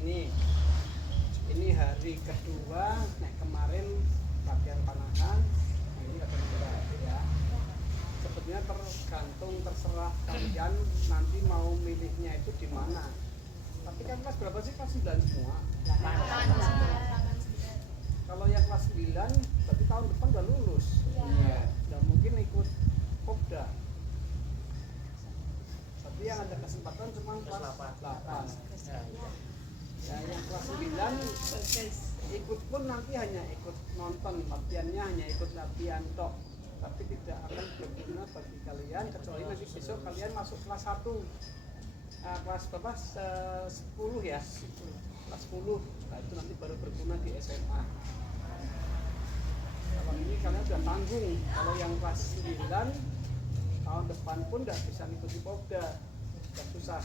begini, ini hari kedua, nah kemarin latihan panahan, ini akan berat ya. Sebetulnya terserah kalian nanti mau milihnya itu di mana. Tapi kan kelas berapa sih? Kelas 9 semua. 8. Kalau yang kelas 9 berarti tahun depan udah lulus. Iya. Nggak mungkin ikut Popda. Tapi yang ada kesempatan cuma kelas 8. Ya, yang kelas 9 ikut pun nanti hanya ikut nonton, latihannya hanya ikut latihan tok. Tapi tidak akan berguna bagi kalian kecuali nanti besok kalian masuk kelas 1. Kelas berapa? 10 ya. Kelas 10. Nah, itu nanti baru berguna di SMA. Kalau ini kalian sudah tanggung. Kalau yang kelas 9 tahun depan pun nggak bisa mengikuti Popda, nggak susah,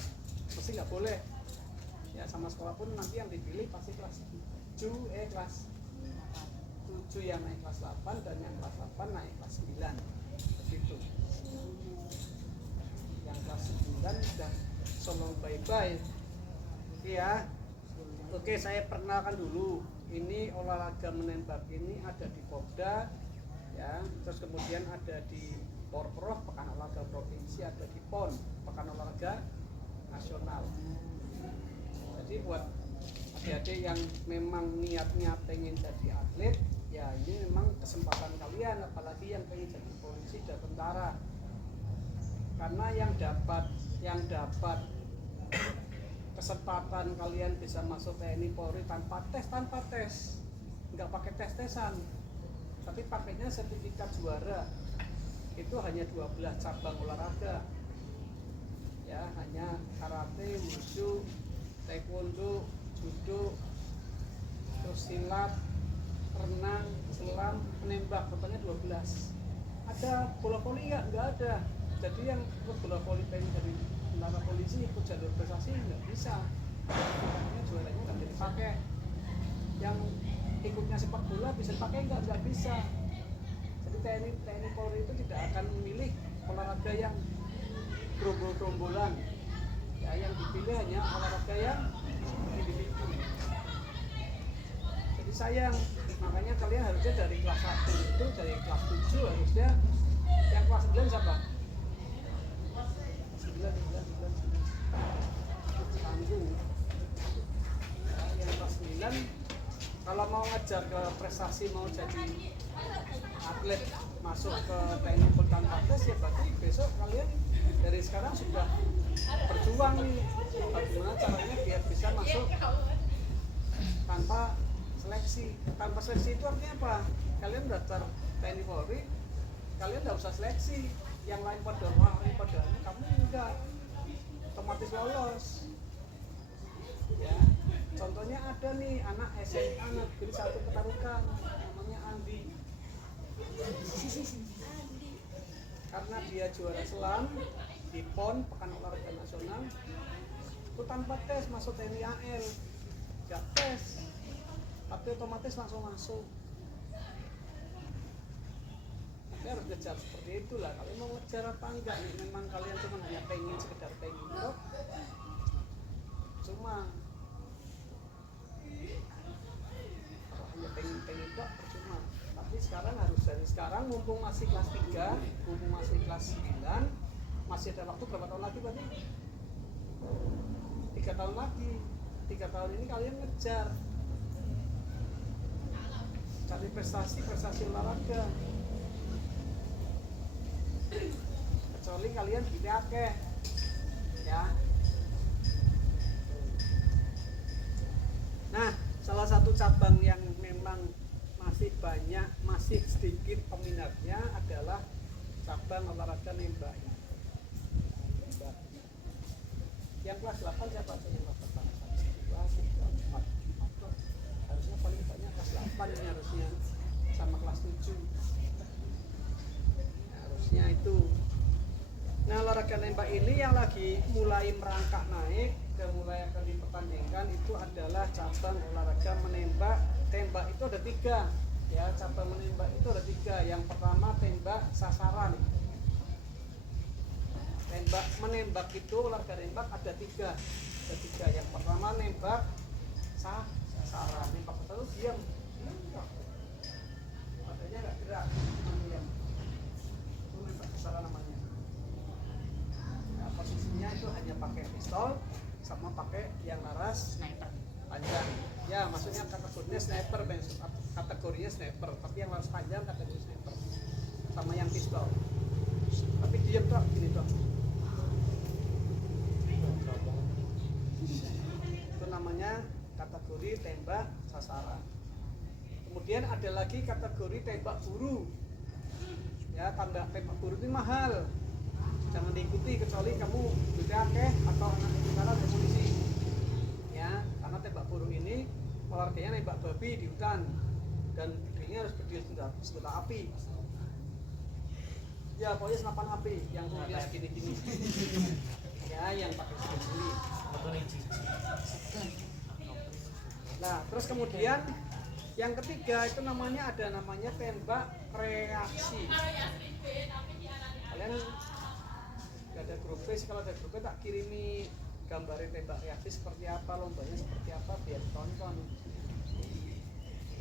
mesti nggak boleh. Ya sama sekolah pun nanti yang dipilih pasti kelas 7 yang naik kelas 8 dan yang kelas 8 naik kelas 9. Begitu. Yang kelas 9 sudah solo bye-bye. Ya. Oke, saya perkenalkan dulu. Ini olahraga menembak ini ada di Popda ya, terus kemudian ada di Porprov, Pekan Olahraga Provinsi, ada di PON, Pekan Olahraga Nasional. Jadi buat adik-adik yang memang niatnya pengen jadi atlet, ya ini memang kesempatan kalian, apalagi yang pengen jadi polisi dan tentara. Karena yang dapat kesempatan kalian bisa masuk TNI Polri tanpa tes, nggak pakai tes-tesan, tapi pakainya sertifikat juara. Itu hanya 12 cabang olahraga ya, hanya karate, wushu, taekwondo, judo, terus silat, renang, selam, menembak, totalnya 12. Ada bola voli nggak ada. Jadi yang ikut bola voli pengen dari tentara polisi ikut jalur prestasi nggak bisa, ini juaranya nggak bisa dipakai. Yang ikutnya sepak bola bisa dipakai nggak bisa. Jadi TNI Polri itu tidak akan memilih olahraga yang gerombol-gerombolan ya, yang dipilih hanya olahraga yang individu. Jadi sayang, makanya kalian harusnya dari kelas 1 itu, dari kelas 7 harusnya. Yang kelas 9 siapa? 9 tanggung ya, yang kelas 9 kalau mau ngejar ke prestasi, mau jadi atlet masuk ke TNI Polri tanpa tes, ya berarti besok kalian dari sekarang sudah berjuang nih bagaimana caranya biar bisa masuk tanpa seleksi. Tanpa seleksi itu artinya apa? Kalian daftar TNI Polri, kalian nggak usah seleksi, yang lain pada kamu enggak, otomatis lolos ya. Contohnya ada nih anak SMA negeri 1 Petarukan, namanya Andi. Karena dia juara selam di PON, Pekan Olahraga Nasional, itu tanpa tes masuk TNI AL, nggak tes, tapi otomatis langsung masuk. Tapi harus ngejar seperti itulah. Kalian mau ngejar apa enggak nih? Memang kalian cuma hanya pengen, sekedar pengen kok. Cuma kalau hanya pengen kok percuma. Tapi sekarang harus dari sekarang, mumpung masih kelas 3, mumpung masih kelas 9, masih ada waktu berapa tahun lagi berarti? 3 tahun lagi. 3 tahun ini kalian ngejar cari prestasi olahraga. Kecuali kalian pilih akeh ya. Nah, salah satu cabang yang memang masih sedikit peminatnya adalah cabang olahraga nembak. Yang kelas 8 siapa aja yang kelas 8? 1, 2, 3, 4. Harusnya paling banyak kelas 8 ini harusnya, sama kelas 7. Harusnya itu. Nah, olahraga nembak ini yang lagi mulai merangkak naik dan mulai akan dipertandingkan itu adalah cabang olahraga menembak. Tembak itu ada 3 ya, cabang menembak itu ada 3. Yang pertama tembak sasaran. Menembak itu olahraga nembak ada 3. Yang pertama nembak sasaran. Ini Pak Betul diam. Badannya nggak gerak, diam. Itu nembak sasaran namanya. Nah, posisinya itu hanya pakai pistol sama pakai yang laras Sniper. panjang. Ya, maksudnya kategorinya sniper, kategorinya sniper. Tapi yang laras panjang kategori sniper. Sama yang pistol. Tapi diam tuh, gini tuh. Itu namanya kategori tembak sasaran. Kemudian ada lagi kategori tembak buru. Ya, tembak buru ini mahal. Jangan diikuti kecuali kamu sudah akeh atau anak tentara dan polisi. Ya, karena tembak buru ini olahraganya nembak babi di hutan dan gedenya harus berdiri senjata api. Ya, pokoknya senapan api yang kemudian segini-gini. Ya, yang pakai segini. Nah, terus kemudian yang ketiga itu namanya tembak reaksi. Kalian nggak ada grup sih, kalau ada grup tak kirimi gambarin tembak reaksi seperti apa, lombanya seperti apa biar tonton.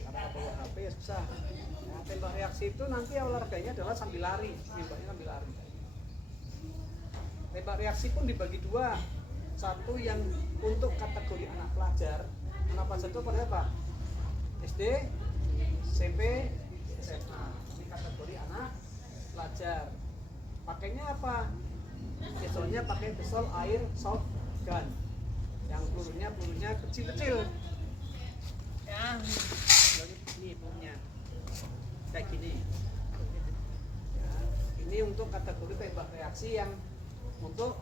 Karena bawa HP ya susah. Nah, tembak reaksi itu nanti olahraganya adalah sambil lari, nembaknya sambil lari. Tembak reaksi pun dibagi dua. Satu yang untuk kategori anak pelajar. Anak pelajar itu pada apa? SD, SMP, SMA. Ini kategori anak pelajar. Pakainya apa? Pistolnya pakai pistol air soft gun. Yang pelurunya kecil-kecil. Ya, ini pelurunya kayak gini. Ya, ini untuk kategori tembak reaksi yang untuk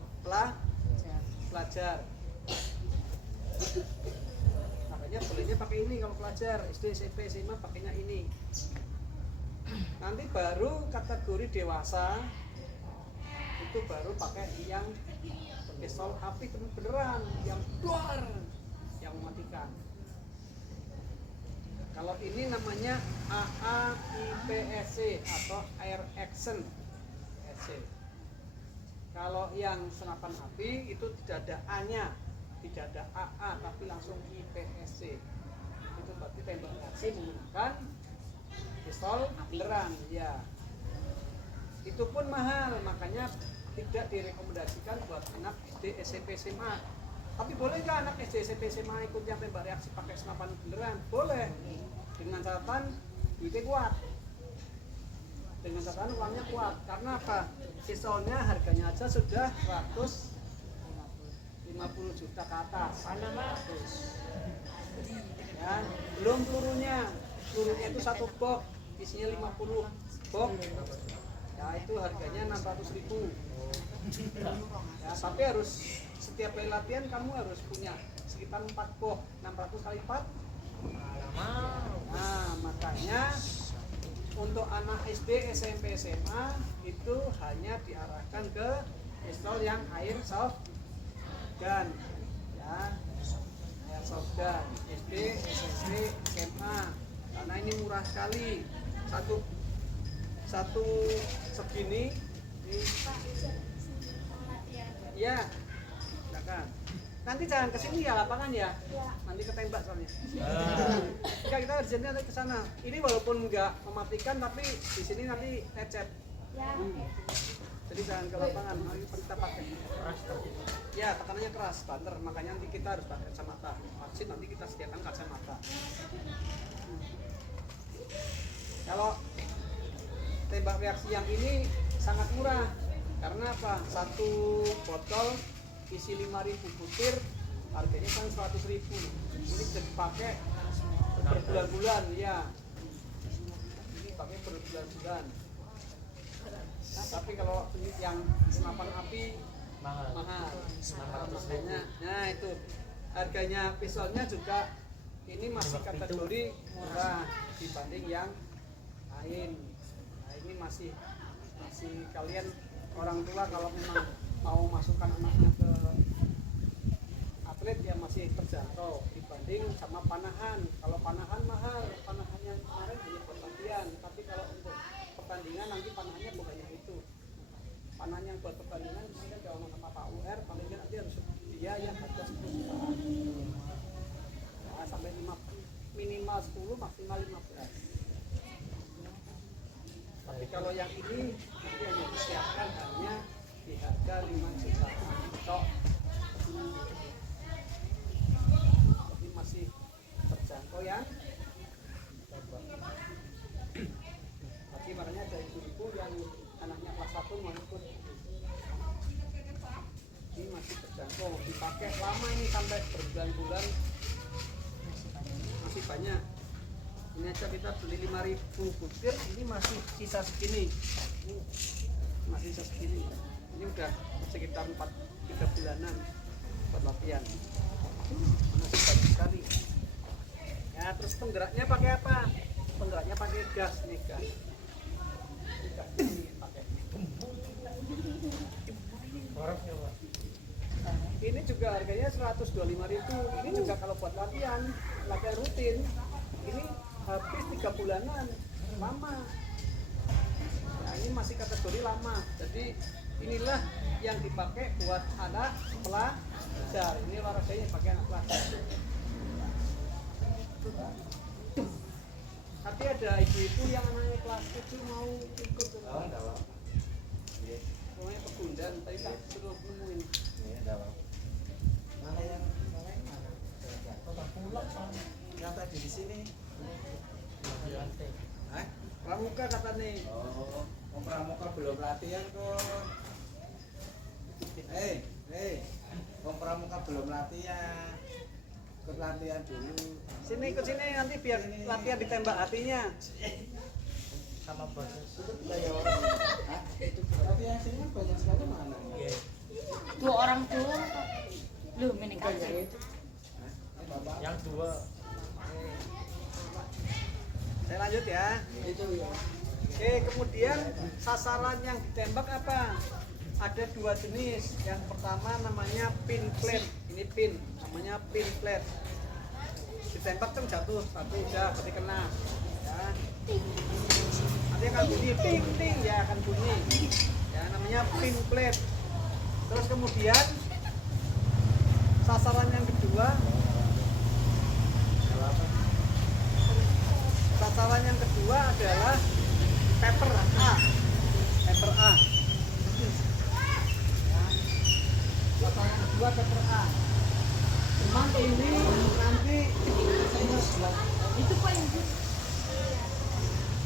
pelajar. Makanya bolehnya pakai ini kalau pelajar. SD, SMP, SMA pakainya ini. Nanti baru kategori dewasa itu baru pakai yang pistol api beneran, yang luar, yang mematikan. Kalau ini namanya AAIPSC atau Air Action SC. Kalau yang senapan api itu tidak ada A-nya, tidak ada AA tapi langsung IPSC. Itu berarti tembak reaksi menggunakan pistol beneran, ya. Itu pun mahal, makanya tidak direkomendasikan buat anak SD, SMP, SMA. Tapi boleh nggak anak SD, SMP, SMA ikut yang tembak reaksi pakai senapan beneran? Boleh, dengan catatan duitnya kuat, dengan catatan uangnya kuat. Karena apa? Pistolnya harganya aja sudah 150 juta ke atas. Sana 100. Ya, belum pelurunya itu satu box, isinya 50 box. Ya, itu harganya 600.000. Ya, tapi harus setiap kali latihan kamu harus punya sekitar 4 box, 600 kali 4. Nah, makanya untuk anak SD, SMP, SMA itu hanya diarahkan ke pistol yang air soft gun. Ya, air soft gun SD, SMP, SMA. Karena ini murah sekali. Satu segini ya, silakan. Nanti jangan ke sini ya lapangan ya. Nanti ketembak soalnya. Enggak, kita kerjanya nanti ke sana. Ini walaupun enggak mematikan tapi di sini nanti lecet. Jadi jangan ke lapangan. Nanti kita pakai. Ya, tekanannya keras, banter. Makanya nanti kita harus pakai kacamata. Vaksin nanti kita sediakan kacamata. Kalau tembak reaksi yang ini sangat murah. Karena apa? Satu botol isi 5.000 butir, harganya kan 100.000. Ini bisa dipakai berbulan-bulan, ya. Ini pakai berbulan-bulan. Nah, tapi kalau yang senapan api mahal. Nah, itu harganya pistolnya juga ini masih kategori murah dibanding yang lain. Nah, ini masih kalian orang tua kalau memang mau masukkan anaknya ke atlet ya masih terjangkau dibanding sama panahan. Kalau panahan mahal, panahan yang kemarin hanya buat latihan, tapi kalau untuk pertandingan nanti panahannya bukannya itu. Panahan yang buat pertandingan misalkan kalau sama Pak UR paling nanti harus biaya harga 10 jutaan. Nah, berbulan-bulan masih banyak. Ini aja kita beli 5.000 butir, ini masih sisa segini. Ini masih sisa segini. Ini udah sekitar 3 bulanan buat latihan. Masih banyak sekali. Ya, terus penggeraknya pakai apa? Penggeraknya pakai gas nih, gas. Ini gas ini pakai. Ini juga harganya 125.000. Ini juga kalau buat latihan rutin. Ini habis 3 bulanan, lama. Nah, ini masih kategori lama. Jadi inilah yang dipakai buat anak pelajar. Ini olahraganya pakai anak pelajar. Tapi ada ibu-ibu yang anaknya kelas 7 mau ikut. Pokoknya Pegundan, tadi tak suruh nemuin. Mana yang yang tadi di sini? Hah? Pramuka katanya. Oh, pramuka belum latihan kok. Om pramuka belum latihan. Ikut latihan dulu. Sini ikut sini nanti biar latihan ditembak hatinya. Sama bos. Hah? Latihan sini kan banyak sekali mana? 2 orang tua lu meninggal ya. Yang 2. Saya lanjut ya. Itu ya. Oke, kemudian sasaran yang ditembak apa? Ada 2 jenis. Yang pertama namanya pin plate. Ini pin, namanya pin plate. Ditembak kan jatuh satu udah berarti kena. Ya. Nanti akan bunyi ting ting ya akan bunyi. Ya namanya pin plate. Terus kemudian sasaran yang kedua adalah paper A. Paper A. Sasaran kedua paper A. Cuman ini nanti Itu Pak yang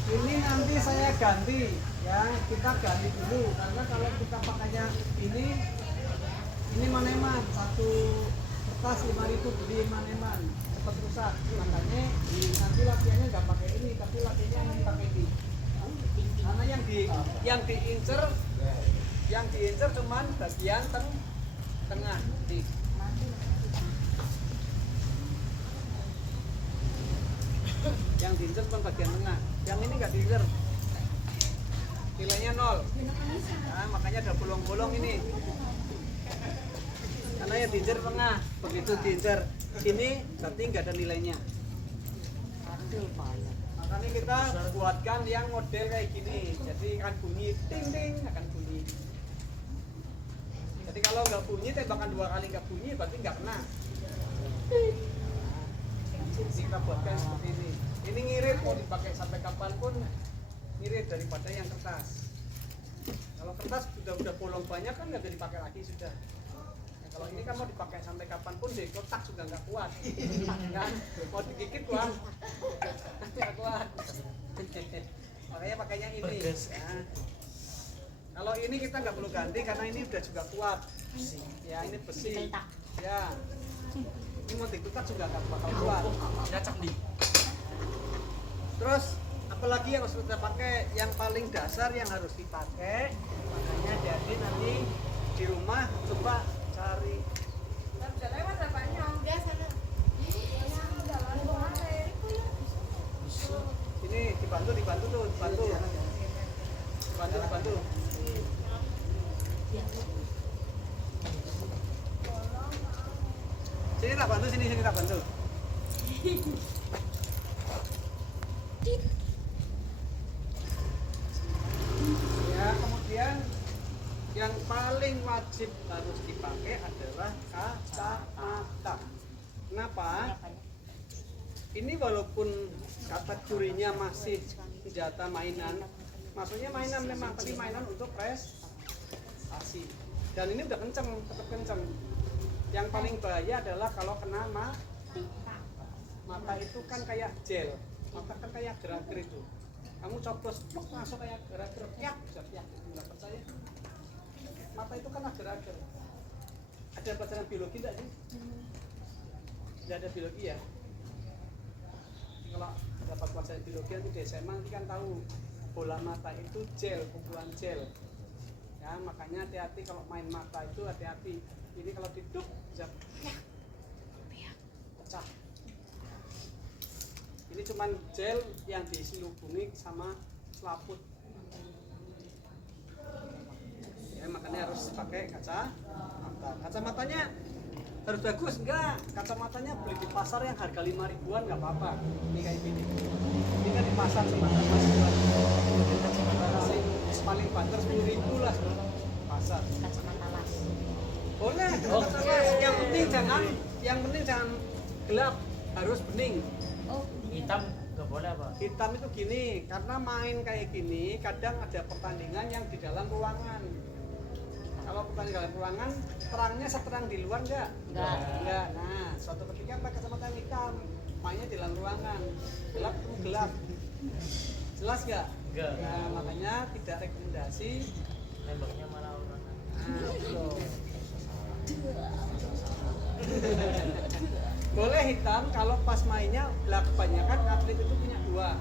ini nanti saya ganti ya, kita ganti dulu karena kalau kita pakainya ini maneman satu kertas 5.000 beli maneman cepat rusak, makanya nanti latihannya nggak pakai ini tapi latihannya ini pakai ini karena yang diincer cuman bagian tengah nih. Yang diincer cuma bagian tengah, yang ini nggak diincer, nilainya 0. Nah, makanya ada bolong-bolong ini karena yang diincer tengah, begitu diincer sini berarti nggak ada nilainya. Makanya kita buatkan yang model kayak gini, jadi akan bunyi ting ting, akan bunyi. Jadi kalau nggak bunyi, tembakan 2 kali nggak bunyi berarti nggak kena. Kita buatkan seperti ini. Ini ngirit mau dipakai sampai kapanpun ngirit daripada yang kertas. Kalau kertas udah bolong banyak kan nggak bisa dipakai lagi sudah. Nah, kalau ini kan mau dipakai sampai kapanpun deh kotak juga nggak kuat. Kan mau digigit bang, nggak kuat. Makanya pakainya ini. Ya. Kalau ini kita nggak perlu ganti karena ini udah juga kuat. Ya ini besi. Ya. Ini mau dikutak juga nggak bakal kuat. Ya candi. Terus apalagi yang harus kita pakai, yang paling dasar yang harus dipakai, makanya jadi nanti di rumah coba cari. Udah lewat bapaknya. Udah sana. Sini dibantu tuh, dibantu. Sini tak bantu. Ya, kemudian yang paling wajib harus dipakai adalah kacamata. Kenapa? Ini walaupun kategorinya masih senjata mainan, maksudnya mainan memang, tapi mainan untuk prestasi. Dan ini udah kenceng, tetap kenceng. Yang paling bahaya adalah kalau kena mata itu kan kayak gel, mata kan kayak gerak-gerik itu. Kamu coblos, masuk kayak gerak-gerik, bisa nggak percaya? Mata itu kan gerak-gerik. Ada pelajaran biologi nggak sih? tidak ada biologi ya. Kalau dapat pelajaran biologi nanti di SMA nanti kan tahu bola mata itu gel, kumpulan gel. Ya, makanya hati-hati kalau main mata itu hati-hati. Ini kalau diduk bisa pecah. Ini cuman gel yang diselubungi sama selaput. Ya, makanya harus pakai kacamata. Kacamatanya harus bagus enggak? Kacamatanya beli di pasar yang harga 5 ribuan enggak apa-apa. Ini kayak gini. Ini kan di pasar semacam Mas buat paling banter 10 ribu lah pasar. Kacamata las. Boleh, kacamata las. Yang penting jangan gelap, harus bening. Oh, Hitam nggak boleh apa? Hitam itu gini, karena main kayak gini kadang ada pertandingan yang di dalam ruangan. Kalau pertandingan dalam ruangan, terangnya seterang di luar enggak? Enggak. Nah, suatu ketika pakai kacamata hitam, mainnya di dalam ruangan. Gelap itu gelap. Jelas enggak? Enggak. Nah, makanya tidak rekomendasi. Nembaknya malah orang. Nah, belum. Boleh hitam kalau pas mainnya, lah kebanyakan atlet itu punya dua.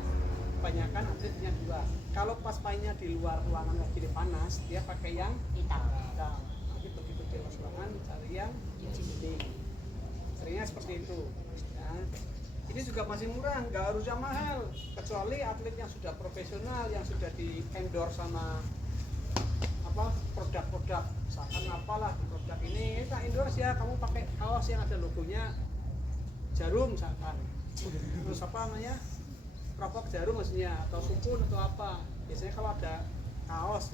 Kebanyakan atlet punya dua. Kalau pas mainnya di luar ruangan lagi di panas, dia pakai yang hitam. hitam. Nanti begitu di luar ruangan cari yang bening. Seringnya seperti itu. Ya. Ini juga masih murah, nggak harus yang mahal. Kecuali atlet yang sudah profesional, yang sudah di endorse sama apa produk-produk. Misalkan apalah di produk ini kita endorse ya, kamu pakai kaos yang ada logonya Jarum misalkan. Terus apa namanya? Rokok Jarum maksudnya, atau Sukun atau apa. Biasanya kalau ada kaos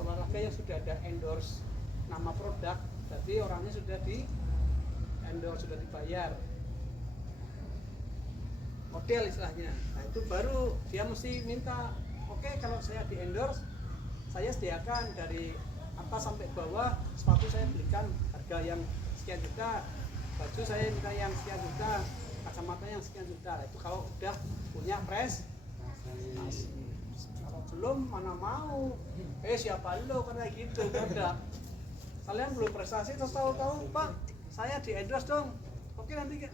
olahraga yang sudah ada endorse nama produk, berarti orangnya sudah di endorse, sudah dibayar. Model istilahnya. Nah, itu baru dia mesti minta, oke, kalau saya di endorse, saya sediakan dari atas sampai bawah, sepatu saya belikan harga yang sekian juta, baju saya minta yang sekian juta, kacamata yang sekian juta. Itu kalau udah punya prestasi. Kalau belum mana mau, siapa lo karena gitu produk. Kalian belum prestasi terus tahu-tahu, Pak, saya di endorse dong. Oke, nanti ya,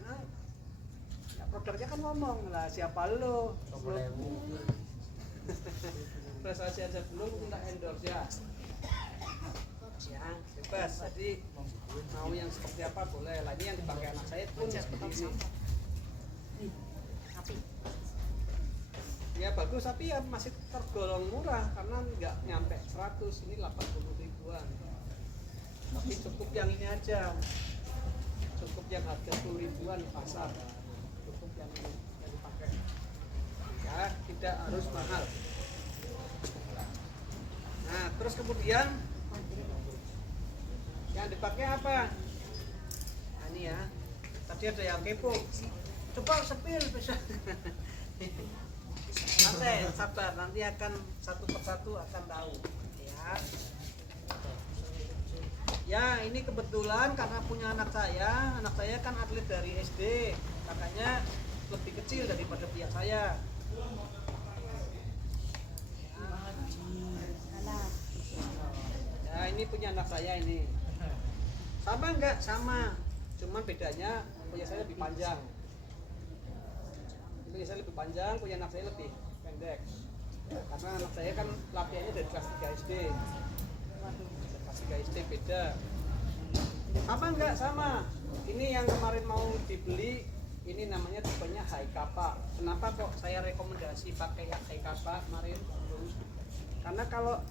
produknya kan ngomong lah, siapa lo? Prestasi aja belum minta endorse ya. Ya, bebas. Jadi mau yang seperti apa boleh. Lah ini yang dipakai anak saya pun seperti ini. Tapi Ya bagus, tapi ya masih tergolong murah karena nggak nyampe 100, ini 80 ribuan. Tapi cukup yang ini aja, cukup yang harga 10 ribuan di pasar, cukup yang ini yang dipakai. Ya tidak harus mahal. Nah terus kemudian yang dipakai apa? Nah, ini ya, tadi ada yang kepo. Coba sepil bisa. Santai, sabar, nanti akan satu persatu akan tahu. Ya, ini kebetulan karena punya anak saya kan atlet dari SD, makanya lebih kecil daripada pihak saya. Ya, ini punya anak saya ini. Sama enggak? Sama. Cuman bedanya punya saya lebih panjang. Punya saya lebih panjang, punya anak saya lebih pendek. Ya, karena anak saya kan latihannya dari kelas 3 SD. Kelas 3 SD beda. Sama enggak? Sama. Ini yang kemarin mau dibeli, ini namanya tipenya High Kappa. Kenapa kok saya rekomendasi pakai yang High Kappa kemarin? Karena kalau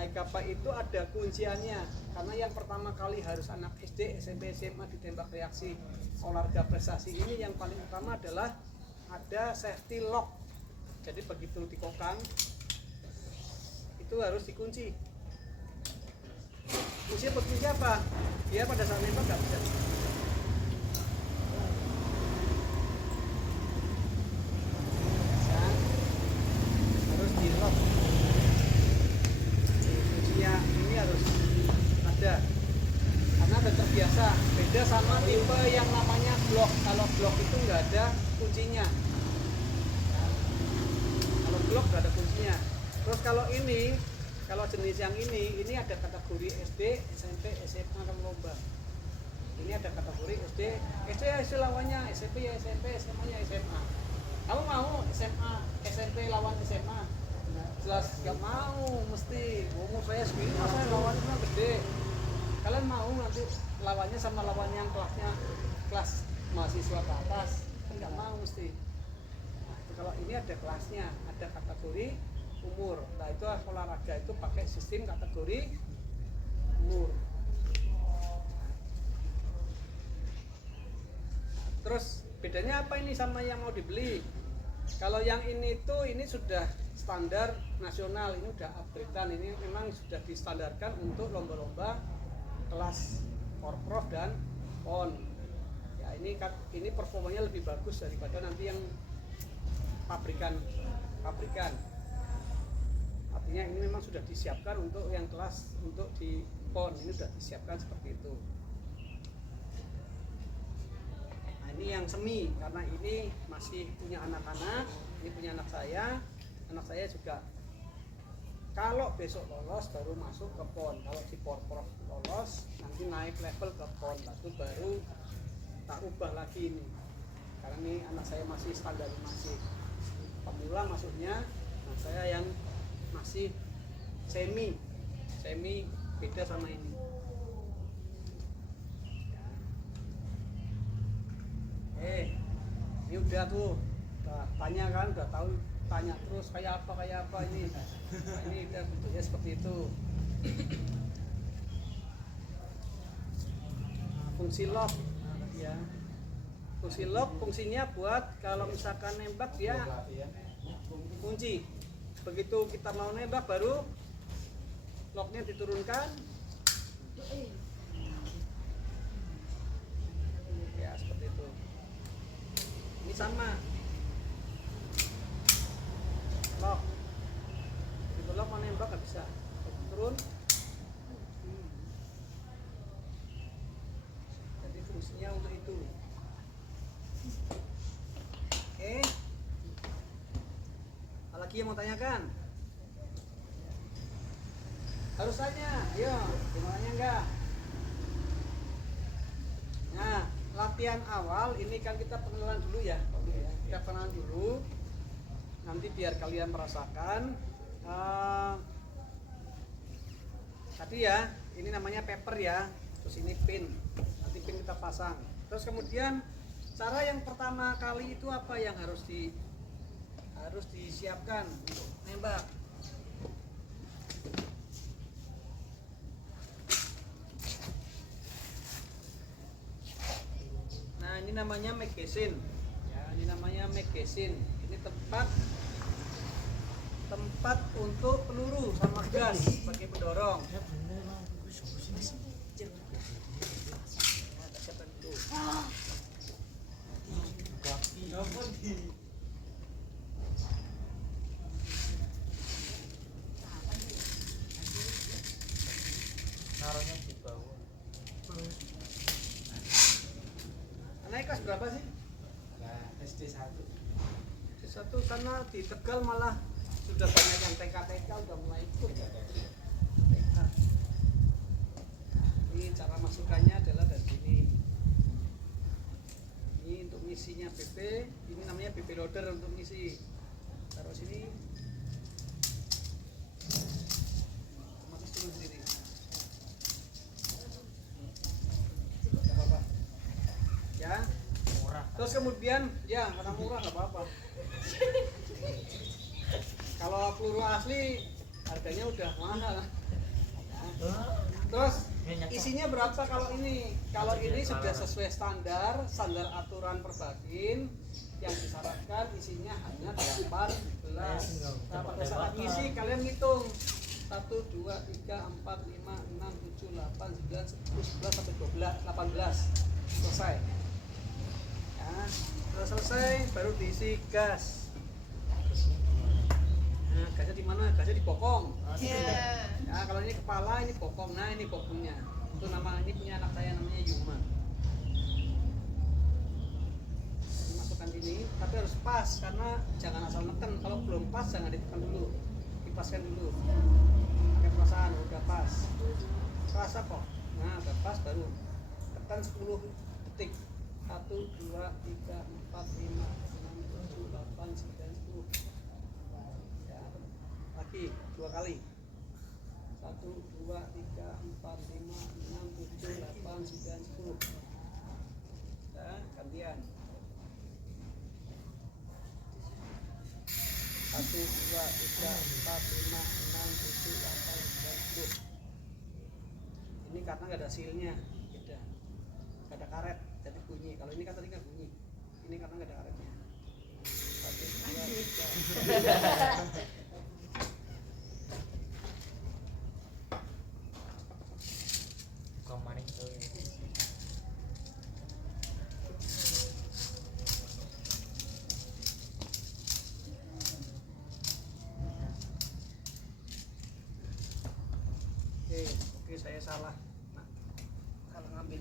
High Kappa itu ada kunciannya, karena yang pertama kali harus anak SD, SMP, SMA ditembak reaksi olahraga prestasi ini yang paling utama adalah ada safety lock. Jadi begitu dikokang itu harus dikunci. Kunci berkunci apa? Dia pada saat nembak nggak bisa. Harus di lock. Ini harus ada karena udah terbiasa. Beda sama tipe yang namanya blok. Kalau blok itu nggak ada kuncinya. Kalau blok nggak ada kuncinya. Terus kalau ini, kalau jenis yang ini ada kategori SD, SMP, SMA, kan lomba. Ini ada kategori SD, SD lawannya SMP, ya SMP, SMA nya SMA. Kamu mau SMA, SMP lawan SMA? Jelas gak mau, mesti umur saya segini, saya lawannya gede. Kalian mau nanti lawannya sama lawan yang kelasnya kelas mahasiswa ke atas? Kan gak mau mesti. Nah, kalau ini ada kelasnya, ada kategori umur. Nah itu olahraga itu pakai sistem kategori umur. Terus bedanya apa ini sama yang mau dibeli? Kalau yang ini tuh ini sudah standar nasional, ini udah upgradean, ini memang sudah distandarkan untuk lomba-lomba kelas Porprov dan PON. Ya ini performanya lebih bagus daripada nanti yang pabrikan. Artinya ini memang sudah disiapkan untuk yang kelas untuk di PON, ini sudah disiapkan seperti itu. Ini yang semi, karena ini masih punya anak-anak, ini punya anak saya juga kalau besok lolos baru masuk ke PON. Kalau si Porprov lolos nanti naik level ke PON, lalu baru tak ubah lagi ini, karena ini anak saya masih standar, masih pemula masuknya. Nah saya yang masih semi beda sama ini. Ini udah tuh, tanya kan, udah tahu, tanya terus kayak apa ini. Nah, ini udah bentuknya seperti itu. Fungsi lock, ya. Fungsi lock fungsinya buat kalau misalkan nembak dia kunci. Begitu kita mau nembak baru locknya diturunkan. Ya seperti itu. Ini sama lock, itu lock mau nembak nggak bisa, turun. Jadi fungsinya untuk itu. Oke, ada lagi yang mau tanyakan? Harus tanya, ayo, gimana enggak? Nah, latihan awal ini kan kita pengenalan dulu ya, kita pengenalan dulu, nanti biar kalian merasakan. Tadi ya, ini namanya paper ya, terus ini pin, nanti pin kita pasang. Terus kemudian cara yang pertama kali itu apa yang harus disiapkan untuk nembak? Nah ini namanya magazine ya, ini namanya magazine. Ini tempat untuk peluru sama gas sebagai pendorong. Naruhnya di bawah. Naik kelas berapa sih? Nah, SD1. SD1 karena di Tegal malah sudah banyak yang TK udah mulai ikut ya. TK. Ini cara masukannya adalah dari sini. Ini untuk misinya BP, ini namanya BP loader untuk misi. Taruh sini. Otomatis turun sendiri. Gak apa-apa. Ya. Murah. Terus kemudian ya karena murah nggak apa-apa. Kalau peluru asli harganya udah mahal. Terus isinya berapa kalau ini? Kalau ini sudah sesuai standar aturan Perbakin yang disyaratkan isinya hanya 18. Nah, pada saat ngisi kalian hitung 1, 2, 3, 4, 5, 6, 7, 8, 9, 10, 11 sampai 12, 18 selesai. Ya, setelah selesai baru diisi gas. Nah, gasnya di mana? Gasnya di bokong. Ya, kalau ini kepala, ini bokong. Nah, ini bokongnya. Itu ini punya anak saya namanya Yuma. Dimasukkan sini, tapi harus pas karena jangan asal neken. Kalau belum pas jangan ditekan dulu. Dipaskan dulu. Pakai perasaan udah pas. Terasa kok. Nah, udah pas baru tekan 10 detik. 1, 2, 3, 4, 5, 6, 7, 8, 9, 10. Ya, lagi 2 kali. 1, 2, 3, 4, 5, 6, 7, 8, 9, 10. Ya, gantian. 1, 2, 3, 4, 5, 6, 7, 8, 9, 10. Ini karena nggak ada silnya, beda. Nggak ada karet, jadi bunyi. Kalau ini kan tadi nggak bunyi. Ini karena nggak ada karetnya. 1, 2, 3. Kemarin tuh. Oke, saya salah. Nah, salah ngambil.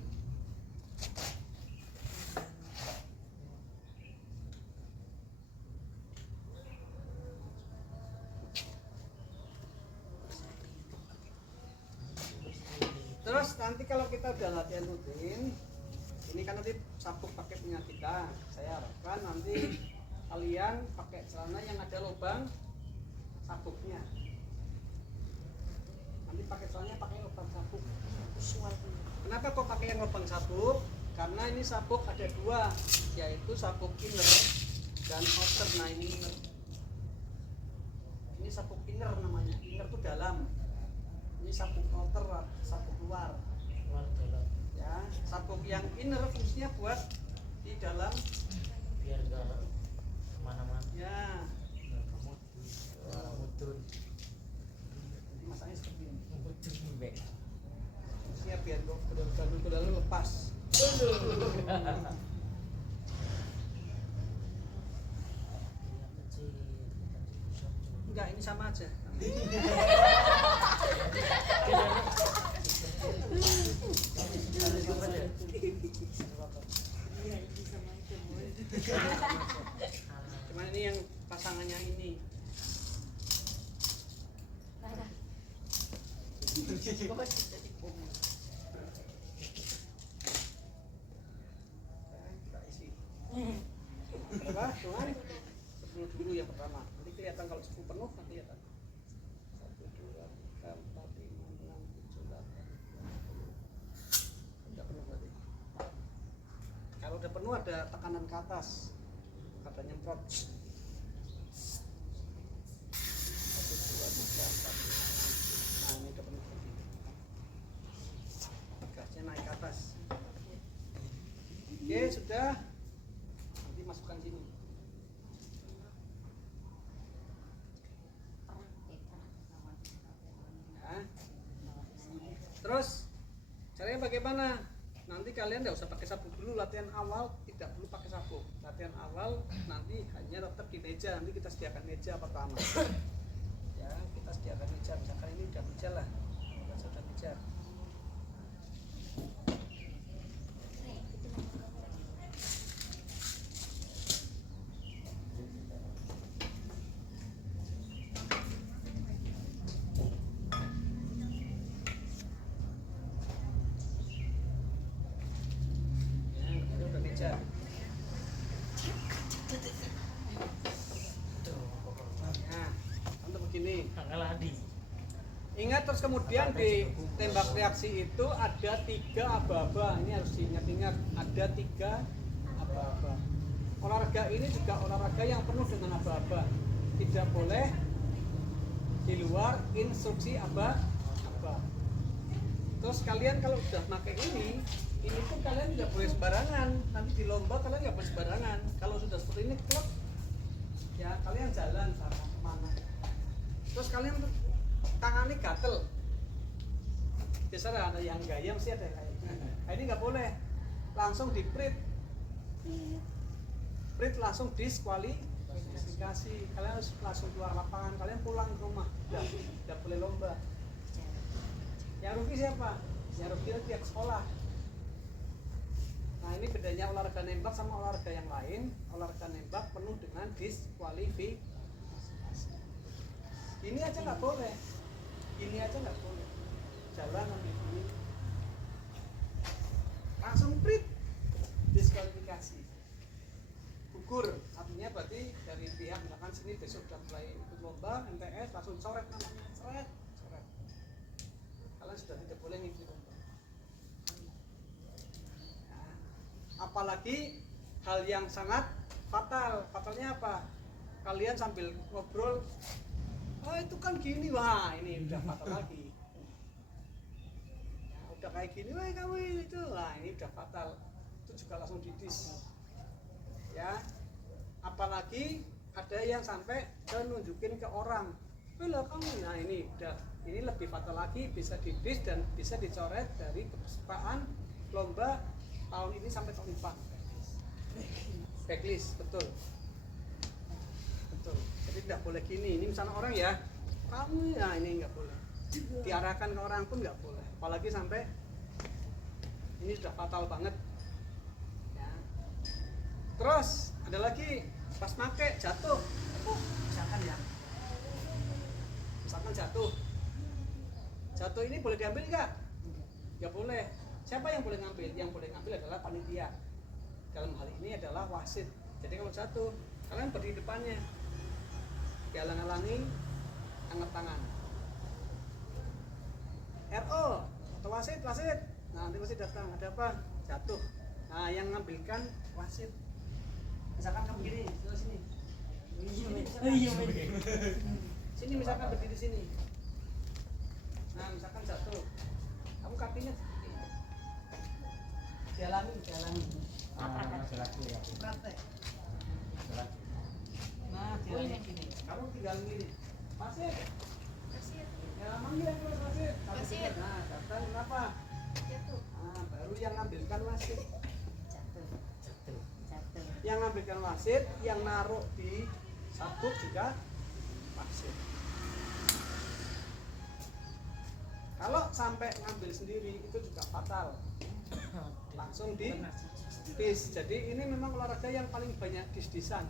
Terus nanti kalau kita udah latihan rutin, ini kan nanti sabuk pakai punya kita. Saya harapkan nanti kalian pakai celana yang ada lubang sabuknya. Nanti pakai celananya pakai lubang sabuk. Kenapa kok pakai yang lubang sabuk? Karena ini sabuk ada dua, yaitu sabuk inner dan outer. Nah ini inner. Ini sabuk inner namanya. Inner itu dalam. Ini sabuk outer, sabuk luar. Ya, sabuk yang inner fungsinya buat di dalam Biar gak kemana-mana. ya. Mutun. Masanya seperti ini. Mutun mbek. Fungsinya biar kok kedal lepas. Enggak, ini sama aja. Cuman ini yang pasangannya ini. Kita isi. Berapa? Cuman 10 dulu yang pertama. Nanti kelihatan kalau 10 penuh nanti kelihatan. 1, 2, 3, 4, 5, 6, 7, 8. Udah penuh berarti. Kalau udah penuh ada tekanan ke atas. Ada nyemprot. 1, 2, 3, 4, 5. Nah, ini udah penuh berarti. Gasnya naik ke atas. Oke, sudah. Nanti masukkan sini. Nah. Terus caranya bagaimana? Nanti kalian tidak usah pakai sabuk dulu. Latihan awal tidak perlu pakai sabuk. Latihan awal nanti hanya tetap di meja. Nanti kita sediakan meja pertama. Ya, kita sediakan meja. Misalkan ini udah meja lah. Kita sudah meja. Nah, untuk begini. Ingat terus kemudian di tembak reaksi itu ada 3 aba-aba. Ini harus diingat-ingat. Ada 3 aba-aba. Olahraga ini juga olahraga yang penuh dengan aba-aba. Tidak boleh di luar instruksi aba-aba. Terus kalian kalau sudah pakai ini pun kalian tidak boleh sembarangan. Nanti di lomba kalian nggak boleh sembarangan. Kalau sudah seperti ini klub, ya kalian jalan sana kemana. Terus kalian tangannya gatel. Biasanya ada yang gaya mesti ada kayak nah, ini nggak boleh. Langsung di print langsung diskualifikasi. Kalian harus langsung keluar lapangan. Kalian pulang ke rumah. Tidak boleh lomba. Yang rugi siapa? Yang rugi itu pihak sekolah. Nah ini bedanya olahraga nembak sama olahraga yang lain. Olahraga nembak penuh dengan diskualifikasi. Ini aja nggak boleh. Ini aja nggak boleh. Jalan ambil ini. langsung prit diskualifikasi, gugur. Artinya berarti dari pihak misalkan sini besok udah mulai ikut lomba MTS langsung coret namanya, coret. Kalian sudah tidak boleh ngikuti lomba. Nah, apalagi hal yang sangat fatal. Fatalnya apa? Kalian sambil ngobrol, oh itu kan gini, wah ini udah fatal lagi. Nah, udah kayak gini, wah kamu itu, wah ini udah fatal. Itu juga langsung didis. Ya, apalagi ada yang sampai nunjukin ke orang, loh kamu, nah ini udah, ini lebih fatal lagi, bisa didis dan bisa dicoret dari kepesertaan lomba tahun ini sampai tahun depan. Backlist, betul. Jadi tidak boleh gini. Ini misalnya orang ya, kamu ya ini nggak boleh. Diarahkan ke orang pun nggak boleh. Apalagi sampai ini sudah fatal banget. Ya. Terus ada lagi pas make jatuh, misalkan jatuh ini boleh diambil nggak? Nggak boleh. Siapa yang boleh ngambil? Yang boleh ngambil adalah panitia. Dalam hal ini adalah wasit. Jadi kalau jatuh, kalian berdiri depannya, dihalang-halangi, angkat tangan. RO atau wasit. Nah, nanti wasit datang, ada apa? Jatuh. Nah, yang ngambilkan wasit. Misalkan kamu gini, sini. Sini misalkan berdiri sini. Nah, misalkan jatuh. Kamu kakinya dihalangi. Praktek. Nah, dihalangi gini. Kamu tinggal gini. Wasit. Ya, manggil yang keluar wasit. Nah, datang kenapa? Jatuh. Nah, baru yang ngambilkan wasit. Jatuh. Yang ngambilkan wasit, yang naruh di sabuk juga wasit. Kalau sampai ngambil sendiri itu juga fatal. Langsung di dis. Jadi ini memang olahraga yang paling banyak dis-disan.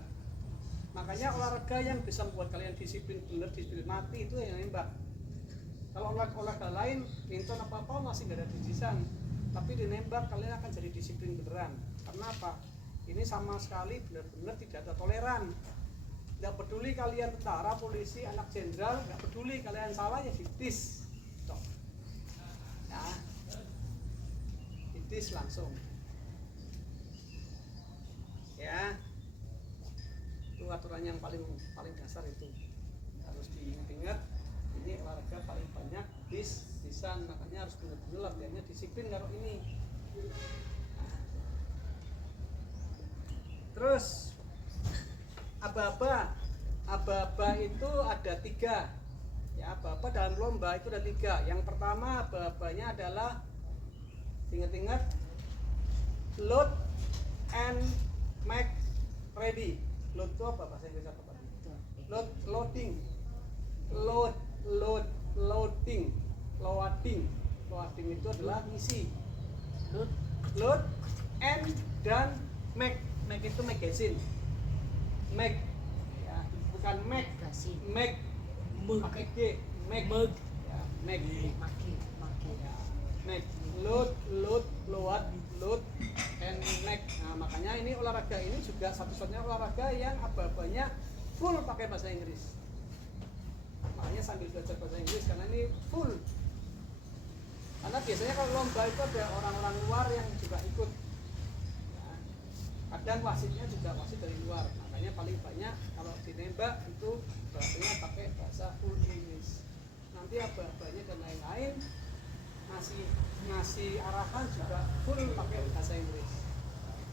Makanya olahraga yang bisa membuat kalian disiplin benar, disiplin mati itu yang nembak. Kalau olahraga lain, minton apa-apa masih gak ada dis-disan. Tapi di nembak kalian akan jadi disiplin beneran. Karena apa? Ini sama sekali benar-benar tidak ada toleran. Tidak peduli kalian tentara, polisi, anak jenderal, nggak peduli kalian salah ya didis. Ya, didis langsung. Ya, itu aturan yang paling dasar itu harus diingat. Ini olahraga paling banyak disan, makanya harus benar-benar latihannya disiplin kalau ini. Terus aba-aba itu ada 3 ya. Aba-aba dalam lomba itu ada 3. Yang pertama aba-abanya adalah, ingat-ingat, load and make ready. Load itu apa bahasa Inggris apa tadi? Loading itu adalah ngisi. Load and dan make itu magazine. Make ya, bukan make pakai G, make ya, make ya, make load and make. Nah, makanya ini olahraga ini juga satu-satunya olahraga yang aba-abanya full pakai bahasa Inggris. Makanya sambil belajar bahasa Inggris karena ini full. Karena biasanya kalau lomba itu ada orang-orang luar yang juga ikut. Kadang wasitnya juga wasit dari luar, makanya paling banyak kalau ditembak itu bahasanya pakai bahasa full English. Nanti aba-abanya dan lain-lain ngasih arahan juga full pakai bahasa Inggris.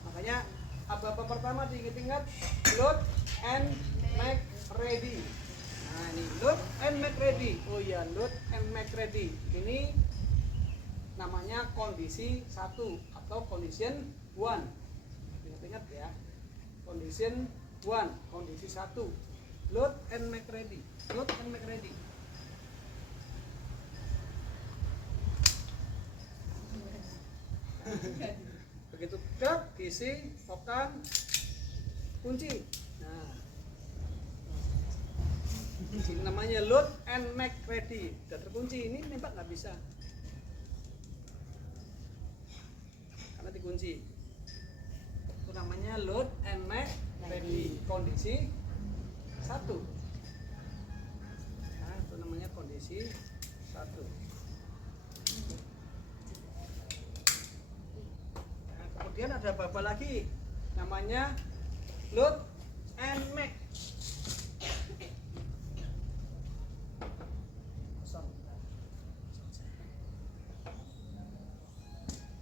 Makanya aba-aba pertama diingat-ingat, load and make ready. Nah ini load and make ready. Oh ya, load and make ready. Ini namanya kondisi 1 atau condition 1. Ingat ya, condition 1, kondisi 1, load and make ready. Begitu tek, isi, pokan, kunci. Nah, ini namanya load and make ready. Udah terkunci, ini nembak nggak bisa. Karena dikunci. Itu namanya load and make ready. Kondisi 1. Nah, itu namanya kondisi 1. Nah, kemudian ada baba lagi namanya load and make.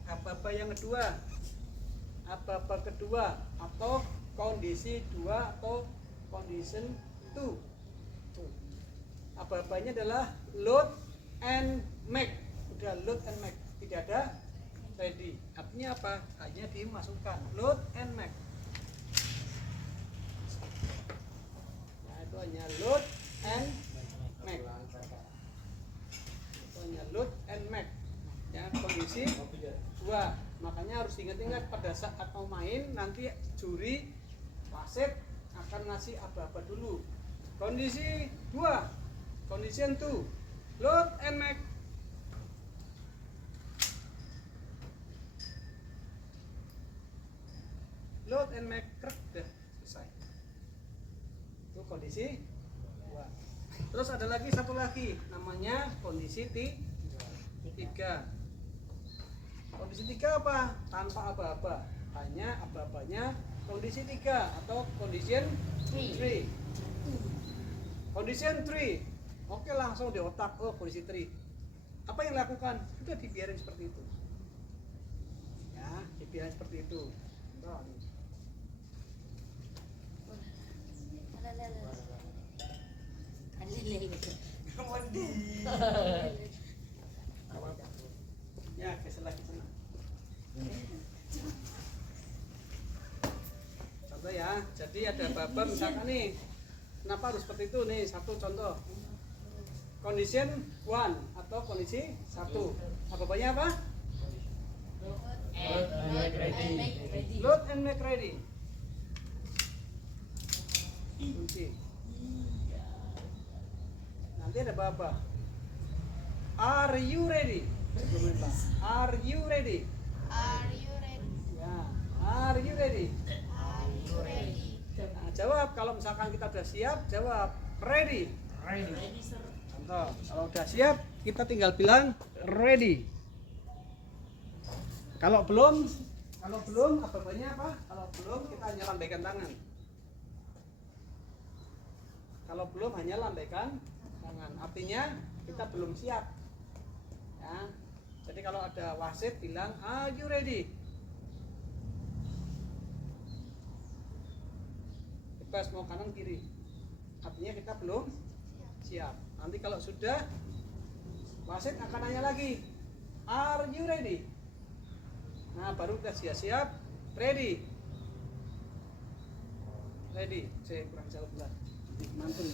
Apa-apa yang kedua, apa-apa kedua atau kondisi 2 atau condition 2. Apa-apanya adalah load and make. Udah load and make, tidak ada ready. Artinya apa? Hanya dimasukkan load and make. Nah, itu hanya load and make. Itu hanya load and make. Ya, kondisi 2. Makanya harus ingat-ingat pada saat mau main nanti juri wasit akan ngasih apa-apa dulu. Kondisi 2, condition 2, load and make. Load and make, udah selesai. Itu kondisi 2. Terus ada lagi satu lagi namanya kondisi 3. Kondisi 3 apa? Tanpa aba-aba, hanya aba-abanya kondisi 3 atau condition 3. Condition 3. Oke, langsung di otak, oh kondisi 3. Apa yang dilakukan? Sudah dibiarin seperti itu. Ya, dibiarin seperti itu. Ya, geser lagi sana. Contoh ya, jadi ada baba misalkan nih. Kenapa harus seperti itu nih? Satu contoh. Condition 1 atau kondisi 1. Apa-apanya apa? Load and make ready. Kunci. Nanti ada baba. Are you ready? Are you ready? Are you ready? Ya, are you ready? Are you ready? Nah, jawab kalau misalkan kita udah siap, jawab ready. Ready. Contoh, kalau udah siap, kita tinggal bilang ready. Kalau belum apa-apanya apa? Kalau belum kita hanya lambaikan tangan. Kalau belum hanya lambaikan tangan. Artinya kita belum siap. Ya. Jadi kalau ada wasit bilang, "Are you ready?" Bebas mau kanan kiri. Artinya kita belum siap. Nanti kalau sudah, wasit akan nanya lagi, "Are you ready?" Nah, baru udah siap, ready. Ready. Saya kurang jauh lah. Mantun.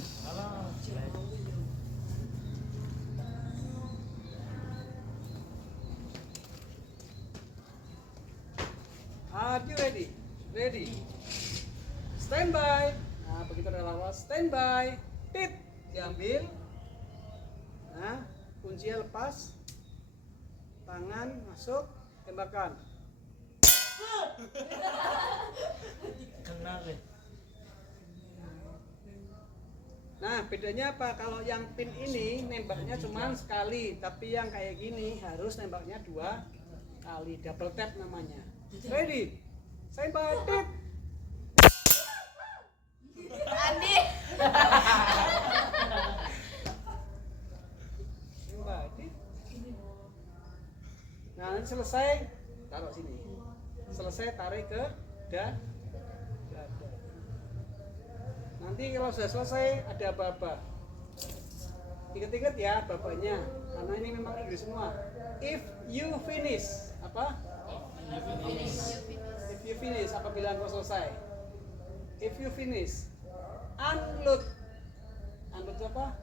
Are you ready? Ready. Stand by. Nah, begitu ada lawas, stand by. Tit, diambil. Nah, kuncinya lepas. Tangan masuk, tembakan. Kena deh. Nah, bedanya apa? Kalau yang pin ini nembaknya cuma sekali, tapi yang kayak gini harus nembaknya 2 kali. Double tap namanya. Ready? Stand by. Tit. Andi. Stand by. Tit. Nah, nanti selesai taruh sini. Selesai tarik ke dada. Nanti kalau sudah selesai ada baba. Ingat-ingat ya babanya, karena ini memang Inggris semua. If you finish, apa? If you finish, apabila engkau selesai. If you finish, unload. Unload apa?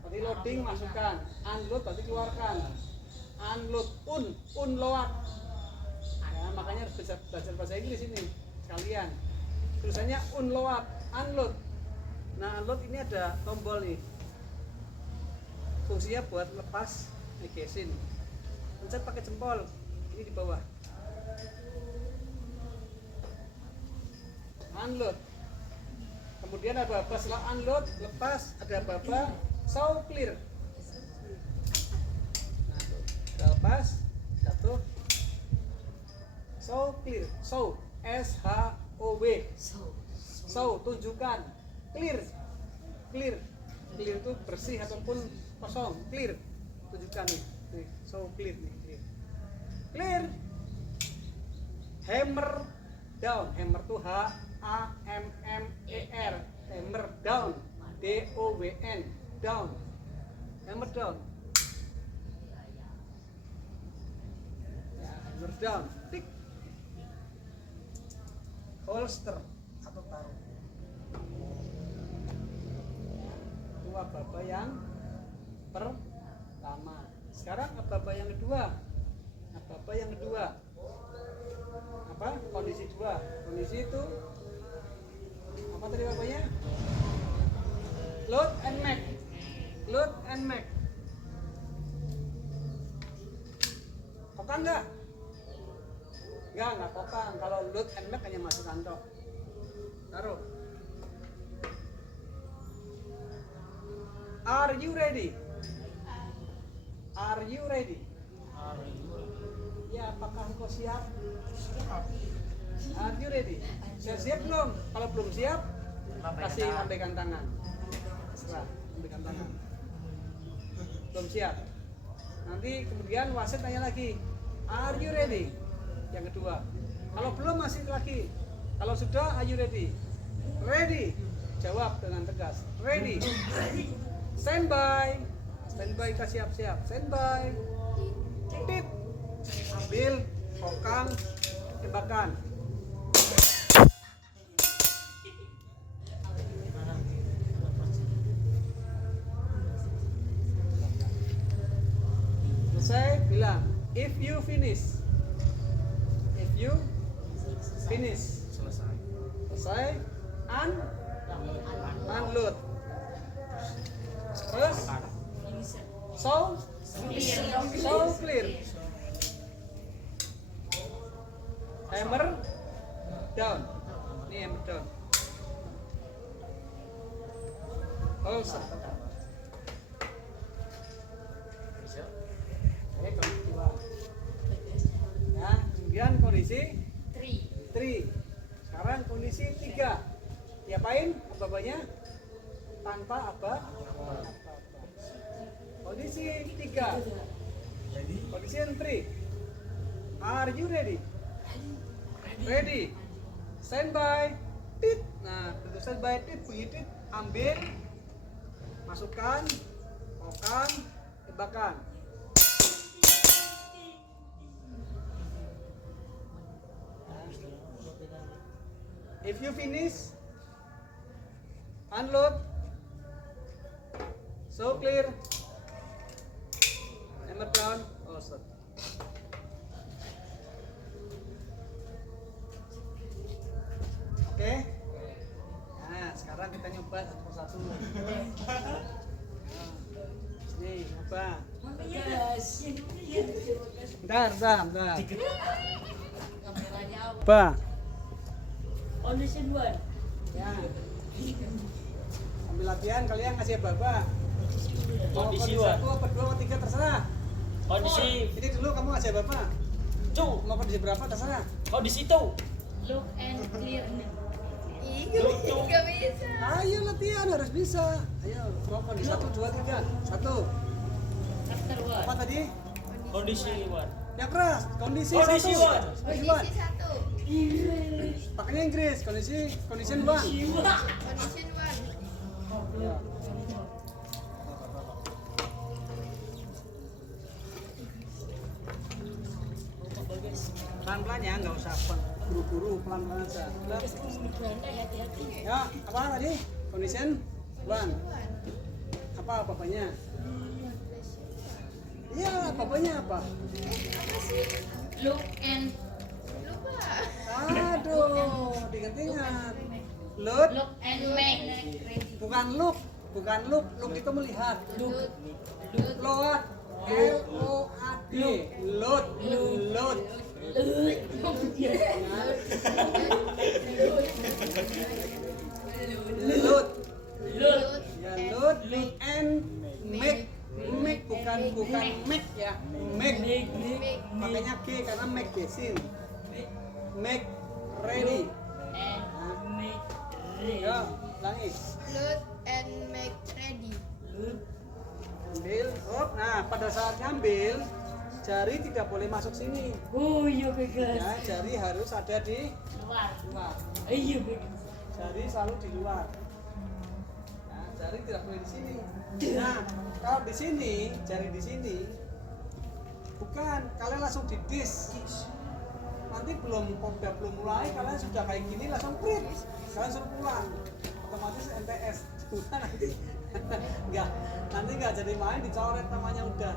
Berarti loading masukkan, unload berarti keluarkan. Unload, unload. Ya, makanya harus belajar bahasa Inggris ini sekalian. Tulisannya unload, unload. Nah, unload ini ada tombol nih. Fungsinya buat lepas magasin. Pencet pakai jempol. Ini di bawah. Unload. Kemudian ada apa? Setelah unload, lepas, ada apa? Saw clear. Nah, tuh. Udah lepas, jatuh. Saw clear. Saw, S-H-O-W. Saw, tunjukkan. Clear. Clear. Clear itu bersih ataupun kosong. Clear. Tunjukkan nih. Nih, saw clear nih. Clear. Clear. Hammer down. Hammer tuh H-A-M-M-E-R. Hammer down. D-O-W-N. Down. Hammer down. Ya, hammer down. Tik. Holster atau taruh. Itu aba-aba yang pertama. Sekarang aba-aba yang kedua. Aba-aba yang kedua. Apa? Kondisi dua. Kondisi itu apa tadi bapaknya? Load and make. Load and make. Kokang enggak? Enggak kokang. Kalau load and make hanya masuk kantong. Taruh. Are you ready? Are you ready? Ya, apakah engkau siap? Are you ready? Siap belum? Kalau belum siap, kasih lambaikan tangan. Serah, lambaikan tangan. Belum siap. Nanti kemudian wasit tanya lagi, are you ready? Yang kedua. Kalau belum masih lagi. Kalau sudah, are you ready? Ready. Jawab dengan tegas. Ready. Stand by. Stand by, kita siap-siap. Stand by. Tip. Ambil, kokang, tembakan. Selesai, bilang if you finish. If you finish. Selesai. Unload. Terus so clear. Hammer down. Ini hammer down. Holster. Oke, kondisi dua. Ya, kemudian kondisi 3. Sekarang kondisi 3. Diapain aba-abanya? Tanpa apa? Kondisi 3. Kondisi 3. Are you ready? Ready. Stand by. Tit. Nah, untuk stand by tit, bunyi tit, ambil, masukkan, kokang, tembakan. If you finish, unload, so clear, hammer down, holster. Oke. Nah, sekarang kita nyoba satu persatu. Sini, coba. Bentar. Coba. Condition 1. Ya. Ambil latihan, kalian ngasih apa? Mau kondisi 1 apa 2 atau 3 terserah. Kondisi Ini dulu kamu ngasih apa? tuh, Mau kondisi berapa terserah. kondisi tuh. Look and clear. Gak bisa. Ayo latihan harus bisa. Ayo, mau kondisi 1, 2, 3. 1. Chapter 1. Apa tadi? Kondisi 1. Yang keras. Kondisi Kondisi 1. one. Kondisi 1. Kondisi 1. Pakainya Inggris. Condition 1. Condition 1. Ya. Pelan-pelan ya, nggak usah buru-buru, pelan-pelan aja. Ya, apa tadi? Condition 1. Apa-apanya? Iya, apa-apanya apa? Apa sih? Look and Lupa. Aduh, diingat-ingat. Look, look and make. bukan look. Look itu melihat. Look. Load, L-O-A-D. load. Load. Ya, load and make. Make bukan make ya. Make. Makanya G karena make gesin. Make ready. Ya, ulangi. Load and make ready. Ambil, nah pada saat ngambil jari tidak boleh masuk sini. Oh iya begas. Ya, jari harus ada di Luar. luar. Iya begas. Jari selalu di luar. Nah, jari tidak boleh di sini. Nah, kalau di sini, jari di sini, bukan kalian langsung di disk. Nanti belum mulai, kalian sudah kayak gini langsung print. Kalian suruh pulang, otomatis MTS. Bukan nanti nggak jadi main, dicoret namanya udah.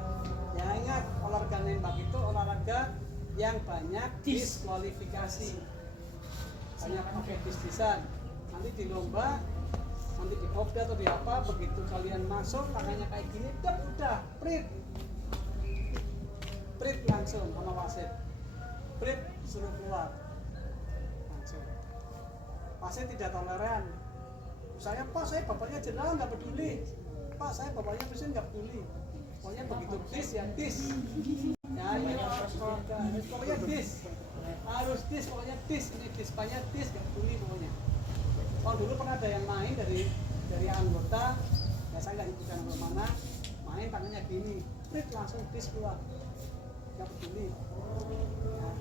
Ya ingat, olahraga nembak itu olahraga yang banyak diskualifikasi, banyak pakai dis-disan. Nanti di lomba, nanti di popda atau di apa, begitu kalian masuk tangannya kayak gini, udah print langsung sama wasit, print suruh keluar langsung. Wasit tidak toleran. Saya Pak, saya bapaknya jenderal nggak peduli. Pak, saya bapaknya presiden nggak peduli. Pokoknya begitu dis ya dis. Ya ini pokoknya dis. Harus dis, pokoknya dis. Ini dispanya dis, nggak peduli pokoknya. Kalau dulu pernah ada yang main dari anggota, ya saya nggak ikutan kemana, main tangannya gini, print langsung dis keluar, nggak peduli. Ya.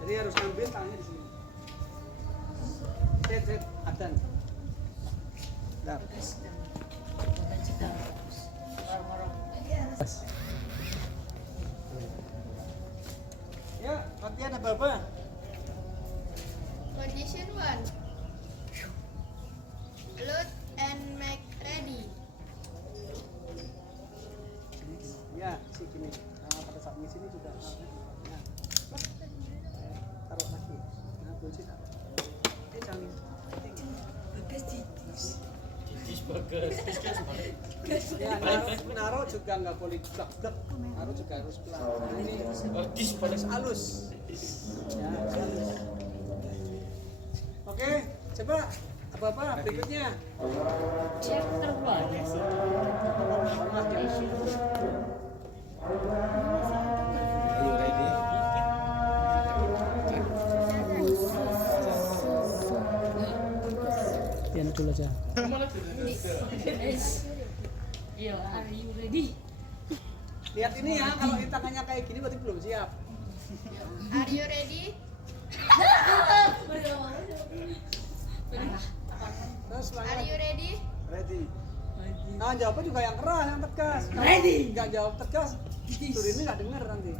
Jadi harus ambil tangannya di sini. Set, adan. Nah. Ya, latihan apa? Condition 1. Load and make ready. Ya, gini. Nah, pada saat ini sini juga. Nah, taruh lagi. Nah, kunci taruh. Jangan ya, naruh juga nggak boleh blek-blek, naruh juga harus pelan. Nah, ini harus halus. Ya, halus. Oke, coba apa berikutnya? Cek terbanyak sih. Ayo ready. Tian dulu aja. Yo, are you ready? Lihat ini ya, kalau di tangannya kayak gini berarti belum siap. Are you ready? Terus Are you ready? Ready. nah jawabnya juga yang keras, yang tegas. Kalau Ready. nggak jawab tegas, Turini nggak denger nanti.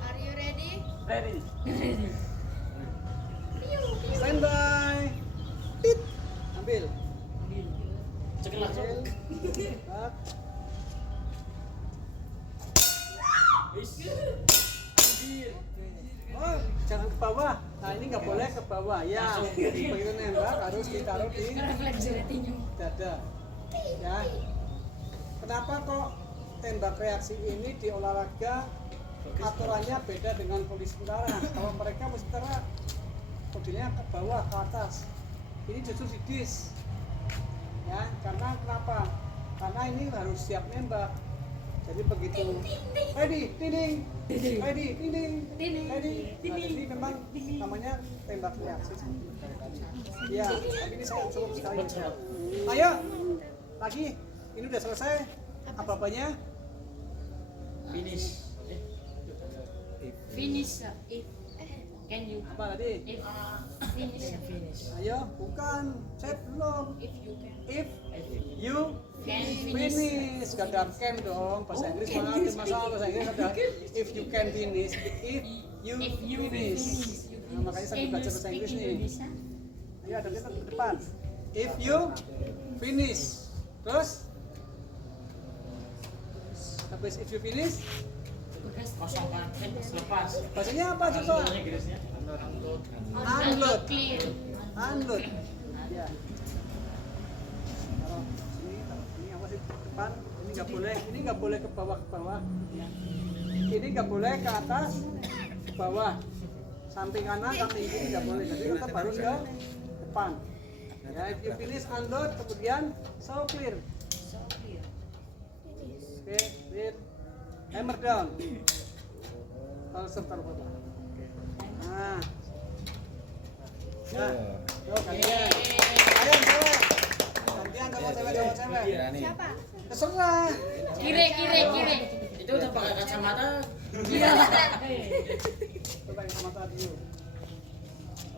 Are you ready? Ready. Standby. Tit. Ambil. Cekin langsung. Tat. Oh, jangan ke bawah. Nah ini nggak boleh ke bawah. Ya, begitu nembak harus ditaruh di Refleks ratingnya. dada. Ya. Kenapa kok tembak reaksi ini di olahraga aturannya beda dengan polisi tentara? Kalau mereka polisi tentara kodenya ke bawah, ke atas. Ini justru di dis. Ya, karena kenapa? Karena ini harus siap nembak. Jadi begitu ready, dinding, ready, dinding, ready. Nah, jadi memang namanya tembak reaksi. Ya, tapi ini saya cukup sekali. Ayo, lagi. Ini udah selesai. Apa-apanya? Finish. Finish. If can you Apa tadi? if finish. Ayo, bukan. Saya belum. If you Can finish, gak ada can dong. Bahasa Inggris malah masalah bahasa Inggris ada if you can finish, if you finish. Nah, makanya saya belajar bahasa Inggris nih. Ayo ada kita ke depan. If you finish, terus habis if you finish, Kosongkan. Lepas. bahasanya apa coba? Inggrisnya. Unload, Clear. unload. Ya. Taruh sini, apa sih depan? ini nggak boleh ke bawah ini nggak boleh ke atas ke bawah, samping kanan samping kiri nggak boleh, jadi tetap harus ke depan ya. If you finish unload kemudian show clear. Oke, clear, hammer down, serta lupa. Nah, yuk kalian, ayo cewek, gantian cowok cewek. Siapa? Terserah. Kiri. Itu udah pakai kacamata. Iya. Coba yang mata dulu.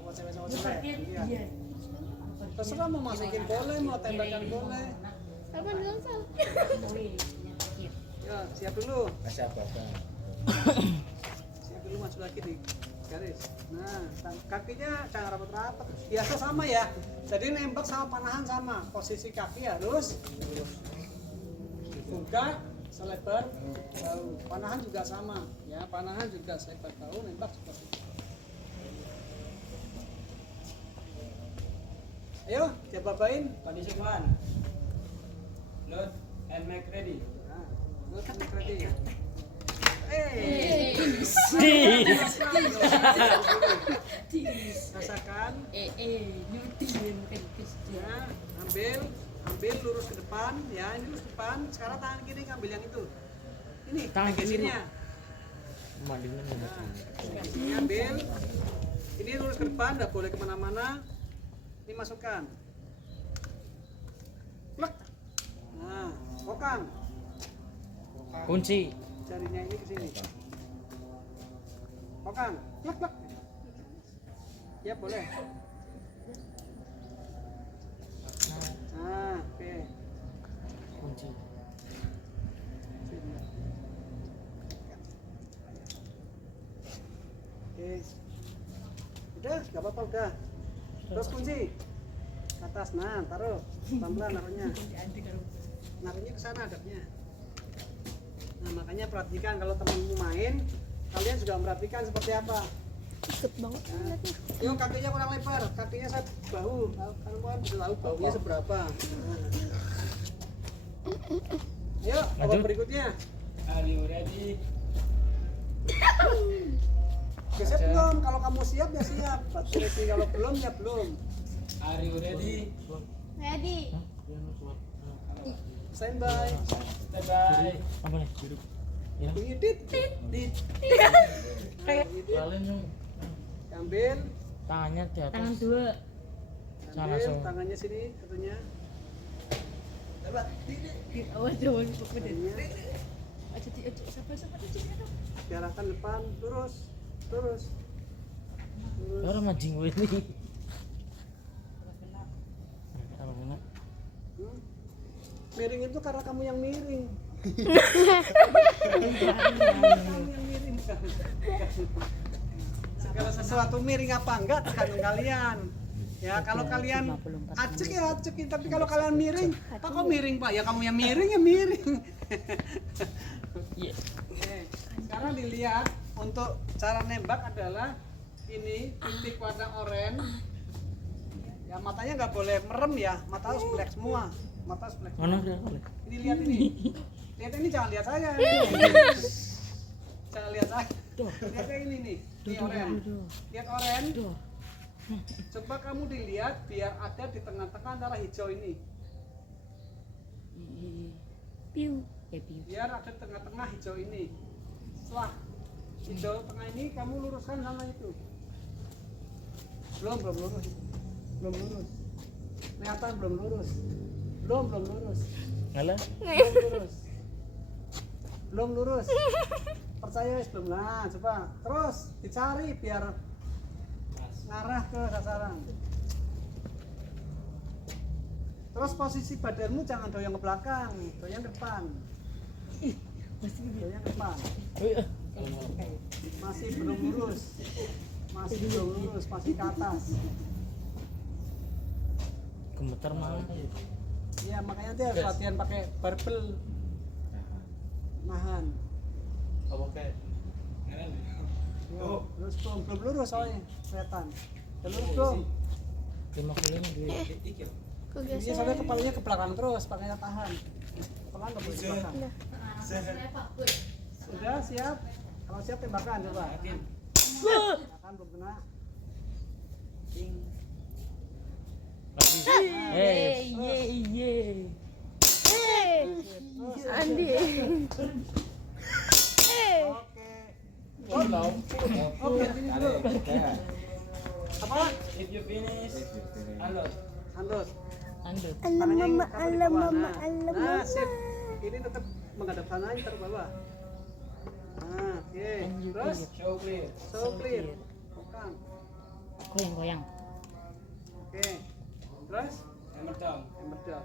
Cowok cewek. Iya. Iya. Terserah mau masukin boleh, mau tembakan boleh. Apa bilang salah? Ya, siap dulu. Masih apa-apa. Siap dulu, maju lagi nih. Garis. Nah, kakinya jangan rapat-rapat. Biasa sama ya. Jadi nembak sama panahan sama. Posisi kaki harus buka selebar bahu. Panahan juga sama. Ya, panahan juga selebar bahu, nembak seperti itu. Ayo, jababain. Condition 1. Load and make ready. Nah, load and make ready. Rasakan. Nyutin Ya, ambil lurus ke depan. Ya, ini lurus ke depan. Sekarang tangan kiri ambil yang itu. Ini Tangan kiri. nya. Nah, ini ambil. Ini lurus ke depan, nggak boleh kemana-mana. Ini masukkan. Plek. Nah, kokang. Kunci. Jarinya ini ke sini. Kokang. Plek plek. Ya boleh. Nah, oke. Kunci. Oke. Udah, nggak apa-apa udah. Terus kunci ke atas, nah taruh pelan-pelan naruhnya. Naruhnya ke sana adabnya. Nah makanya perhatikan kalau temanmu main, kalian juga memperhatikan seperti apa. Ikut banget. Nah, yuk kakinya kurang lebar, kakinya bahu. Kalian kan bisa tahu bahunya seberapa. Nah. Yuk, babak berikutnya. Are you ready? Oke, siap belum? Kalau kamu siap ya siap. Berarti kalau belum ya belum. Are you ready? Ready. Standby. Bye-bye. Apa nih? Bunyi tit tit tit. Kalian yang Ambil, tangannya di atas. Tangan dua. Jangan ambil langsung. tangannya sini satunya. Awas jangan pukul deh. Tangannya Siapa diarahkan depan, lurus, lurus. Lurus. Baru mancing gue ini. Kalau benar. Miring itu karena kamu yang miring. Kamu yang miring. Segala sesuatu miring apa enggak tergantung kalian. Ya kalau kalian acek ya acekin, tapi kalau kalian miring, Pak kok miring Pak? Ya kamu yang miring ya miring. Iya. Oke, sekarang dilihat untuk cara nembak adalah ini titik warna oranye. Ya matanya nggak boleh merem ya, mata harus black semua. Mata harus black. Mana dia? Ini lihat ini. Lihat ini, jangan lihat saya. Jangan lihat saya. Lihat yang ini nih. Ini oranye. Lihat oranye. Coba kamu dilihat biar ada di tengah-tengah antara hijau ini. Piu. Biar ada di tengah-tengah hijau ini. Setelah hijau tengah ini kamu luruskan sama itu. Belum lurus. Belum lurus. Kelihatan belum lurus. Belum lurus. Ngalah. Belum lurus. Belum lurus. Percaya wis belum. Nah, coba terus dicari biar ngarah ke sasaran. Terus posisi badanmu jangan doyong ke belakang, doyong ke depan. Doyong ke depan. Masih belum lurus. Masih belum lurus, masih ke atas. Gemeter malah. Iya, makanya nanti harus latihan pakai barbel. Nahan. Oh, terus belum lurus soalnya kelihatan. Lurus belum. 50 ini duit. Ini soalnya kepalanya ke belakang terus, pakainya tahan. Kepala nggak boleh dibakar. Sudah siap? Kalau siap tembakan coba. Yakin? Tembakan belum kena. Ting. Ye. Andi. Oke. Oke. Apa? If you finish, unload. Andus. Andut. Alam mama. Nah, sip. Ini tetap menghadap sana, ini taruh bawah. Nah, oke. Terus, Show clear. so clear. Bukan. Goyang. Oke. Terus, Hammer down. hammer down.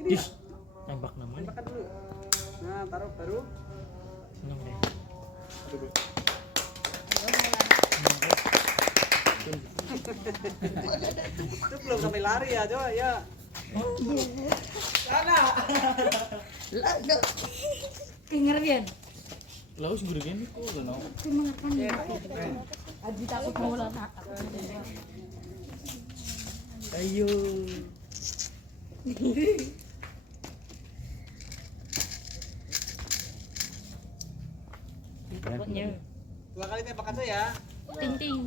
Ini Dis. ya, Tembak namanya. tembakan dulu. Nah, taruh baru. Senang deh. Itu belum sampai lari ya, coba ya. Dengerin. Lalu segede gini kok udah nong. Adi takut bola. Ayo. Takutnya. 2 kali tembakan saya. Ting.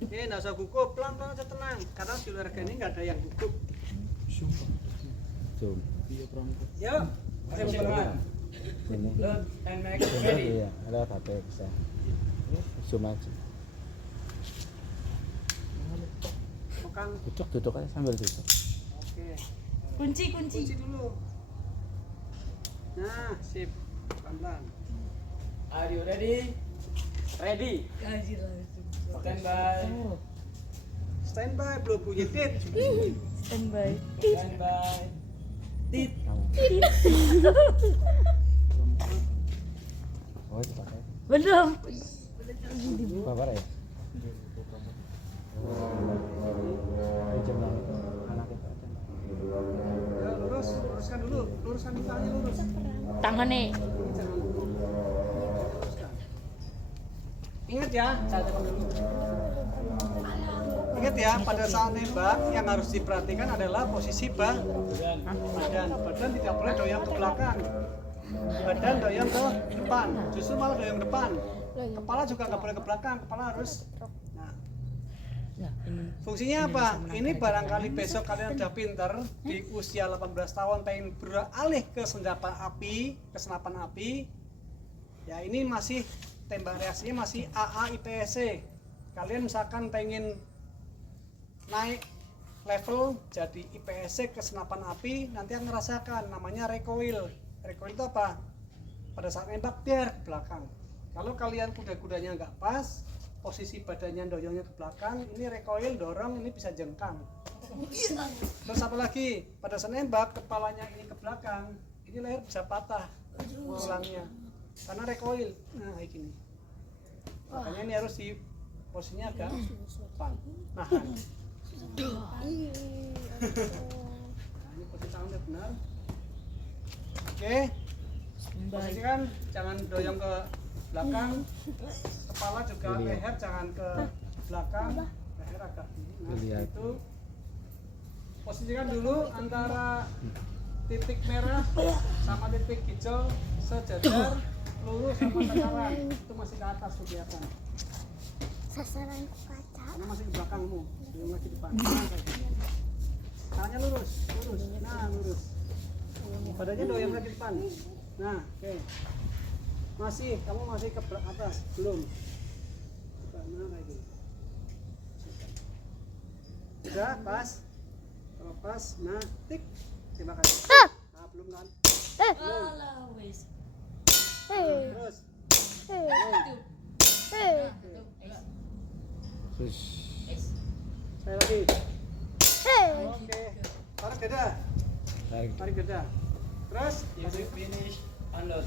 Oke, nggak usah gugup, pelan-pelan aja tenang. Karena di luar ini nggak ada yang gugup. Sumpah. Iya perangkat. Yuk, Position 1. Ini. Load and make ready. Iya, lewat HP bisa. Zoom aja. bukan. Duduk aja sambil duduk. Oke. Kunci. Kunci dulu. Nah, sip. Pelan-pelan. Are you ready? Ready. Stand by. Standby, belum bunyi tit. Standby. Stand by. Tit. Kamu. Oh, itu pakai. Belum. Bapak ya? Jam berapa? Anaknya Pak. Ya, luruskan dulu. Luruskan dulu tangannya lurus. Tangan nih. Jangan luruskan. Ingat ya, saya tekan dulu. Ingat ya, pada saat nembak yang harus diperhatikan adalah posisi badan. Badan tidak boleh doyong ke belakang. Badan doyong ke depan. Justru malah doyong ke depan. Kepala juga nggak boleh ke belakang. Kepala harus. Nah, Nah, ini. fungsinya apa? Ini barangkali besok kalian udah pinter di usia 18 tahun pengen beralih ke senjata api, ke senapan api. Ya ini masih tembak reaksinya masih AA IPSC. Kalian misalkan pengen naik level jadi IPSC ke senapan api, nanti akan ngerasakan namanya recoil. Recoil itu apa? Pada saat nembak biar ke belakang. Kalau kalian kuda-kudanya nggak pas, posisi badannya doyongnya ke belakang, ini recoil dorong, ini bisa jengkang. Terus apa lagi? Pada saat nembak kepalanya ini ke belakang, ini leher bisa patah tulangnya karena recoil. Nah kayak gini. Makanya ini harus di posisinya agak depan. Nahan. Nah, ini posisi tangannya benar. Oke. Posisikan jangan doyong ke belakang. Kepala juga leher jangan ke belakang. Leher agak gini. Nah, Lihat. itu posisikan dulu antara titik merah sama titik hijau sejajar lurus sama sasaran. Itu masih ke atas tuh kelihatan. Sasaran kaca. Karena masih ke belakangmu, belum lagi depan. Nah, kayak gini. Tangannya lurus. Nah, lurus. Badannya doyong lagi depan. Nah, oke. Kamu masih ke atas, belum. Nah, kayak gini. Sudah, pas. Kalau pas, nah, tik. Terima kasih. Nah, belum kan? Alah, wes. Terus. Terus Saya lagi. Oke. Tarik dada. tarik. Tarik dada. Terus, If you finish, unload.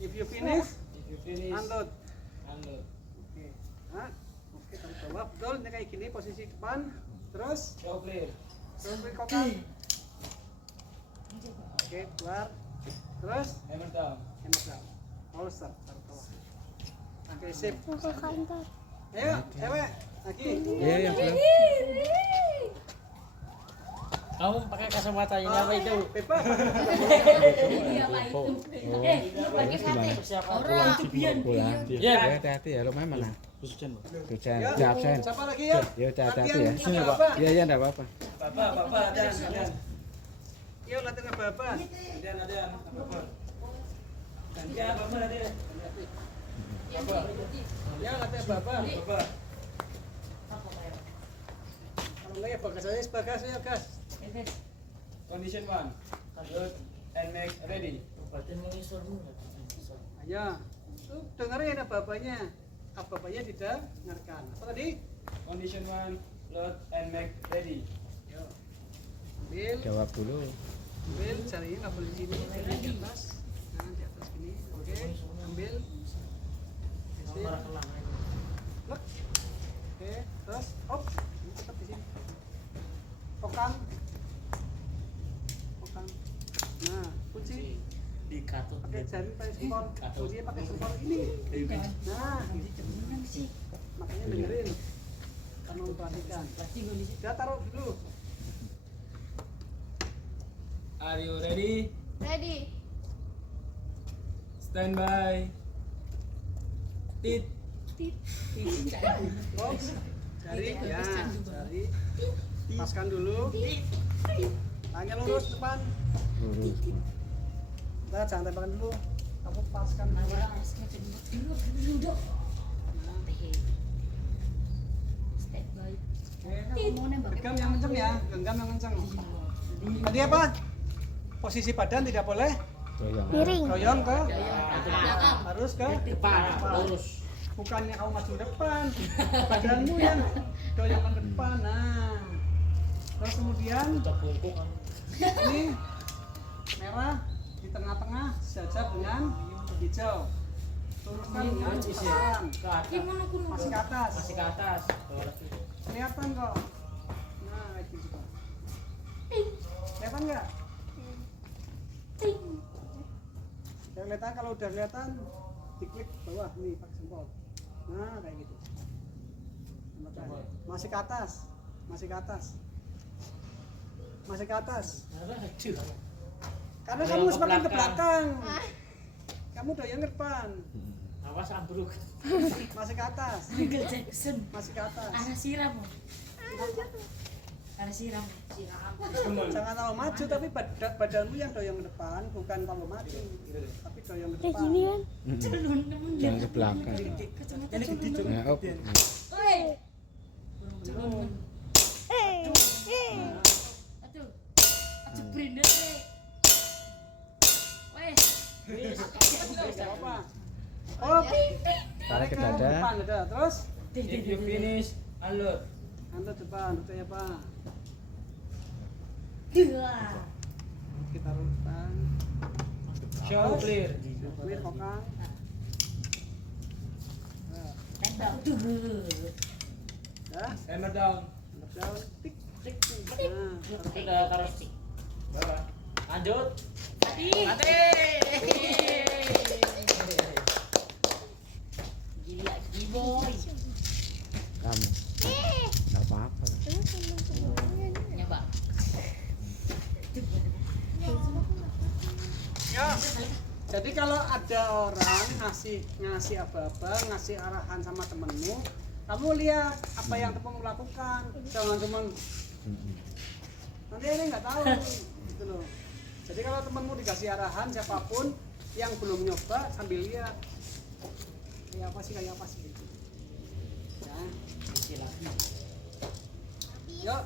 if you finish, If you finish, unload. unload. Oke. Nah, oke, tarik bawah. Betul, ini kayak gini posisi depan. Terus, Show clear. terus kokan. Oke, keluar. Terus, Hammer down. enak down. Holster, taruh bawah. Oke, sip. Mau ke kantor. Ayo, cewek. Lagi. Iya, yang belum. Kamu pakai kacamata ini apa itu? Bebas. Iya Pak itu. Lu pakai sate. Persiapan Orang itu biar Pulang. Iya. Ya, hati-hati ya, rumahnya mana? Hujan, Pak. Hujan. Ya, Ya, absen. siapa lagi ya? Ya, udah hati-hati Latihan ya. apa-apa. Iya, iya, enggak apa-apa. Bapak, ada. Yuk latihan apa-apa. Ada. Bapak. Gantian, Bapak ada. Ya latihan apa-apa. Bapak. Kalau enggak ya bagas aja sebagas ya gas. Condition 1. Load and make ready. obatin mengisurmu. Ayo. Tuh dengerin apa-apanya. Apa-apanya tidak dengarkan. Apa tadi? Condition 1. Load and make ready. Yo. Ambil. Jawab dulu. Ambil jarinya nggak boleh di sini, jarinya di atas. Nah, di atas gini. Oke. Ambil. Geser. Lek. Oke, terus op. Ini tetap di sini. Kokang. Kokang. Nah, kunci Di katut. pakai jari pakai jempol. Kuncinya pakai jempol ini. Nah, makanya dengerin. Kamu perhatikan. Kita taruh dulu. Are you ready? Ready. Stand by. Tit. Box. Jari, ya, jari. Paskan dulu. Tangan lurus depan. Lurus. Nah, jangan tembakan dulu. Kamu paskan dulu. Genggam yang kenceng ya, genggam yang kenceng. Tadi apa? Posisi badan tidak boleh Goyang. Miring. goyang ke harus ke Depan, lurus. bukannya kamu maju depan, badanmu yang goyang ke depan. Nah, terus kemudian Udah bungkuk kan. ini merah di tengah-tengah sejajar dengan hijau. Luruskan dengan sasaran. Ke atas. Masih ke atas. Masih ke atas. Bawah lagi. Kelihatan kok. Nah, kayak gitu kok. Kelihatan nggak? Udah kelihatan, kalau udah kelihatan diklik bawah nih pakai jempol. Nah, kayak gitu. Masih ke atas. Masih ke atas. Masih ke atas. Aduh. Karena Doyang kamu ke semakin ke belakang. belakang. Kamu doyan ke depan. Awas ambruk. Masih ke atas. Michael Jackson. Masih ke atas. Arah siram. Arah siram. Jangan terlalu maju, tapi badanmu yang doyong ke depan, bukan terlalu maju, tapi doyong ke Kayak depan. gini kan. Jangan ke belakang. Ini gede cok. Nah, op. Oi. Aduh. Aduh brindel deh. Wes. Gak apa. Oh, Tarik ke dada. depan, dada. Terus, If you finish, unload. anda depan, itu ya Pak. Dua. Kita taruh depan. Show clear. Clear kokang. Tendang. Duh. Ya, Hammer down. handap down. Tik, tik, tik. Nah, taruh. Udah karo stick. Bapak. Lanjut. Tadi. Gila boy. Kamu. Enggak apa-apa. Nyoba. Ya. Jadi kalau ada orang ngasih apa-apa, ngasih arahan sama temenmu, kamu lihat apa yang temenmu lakukan. Jangan cuma nanti ini nggak tahu gitu loh. Jadi kalau temenmu dikasih arahan siapapun yang belum nyoba sambil lihat kayak apa sih gitu. Ya. Yuk,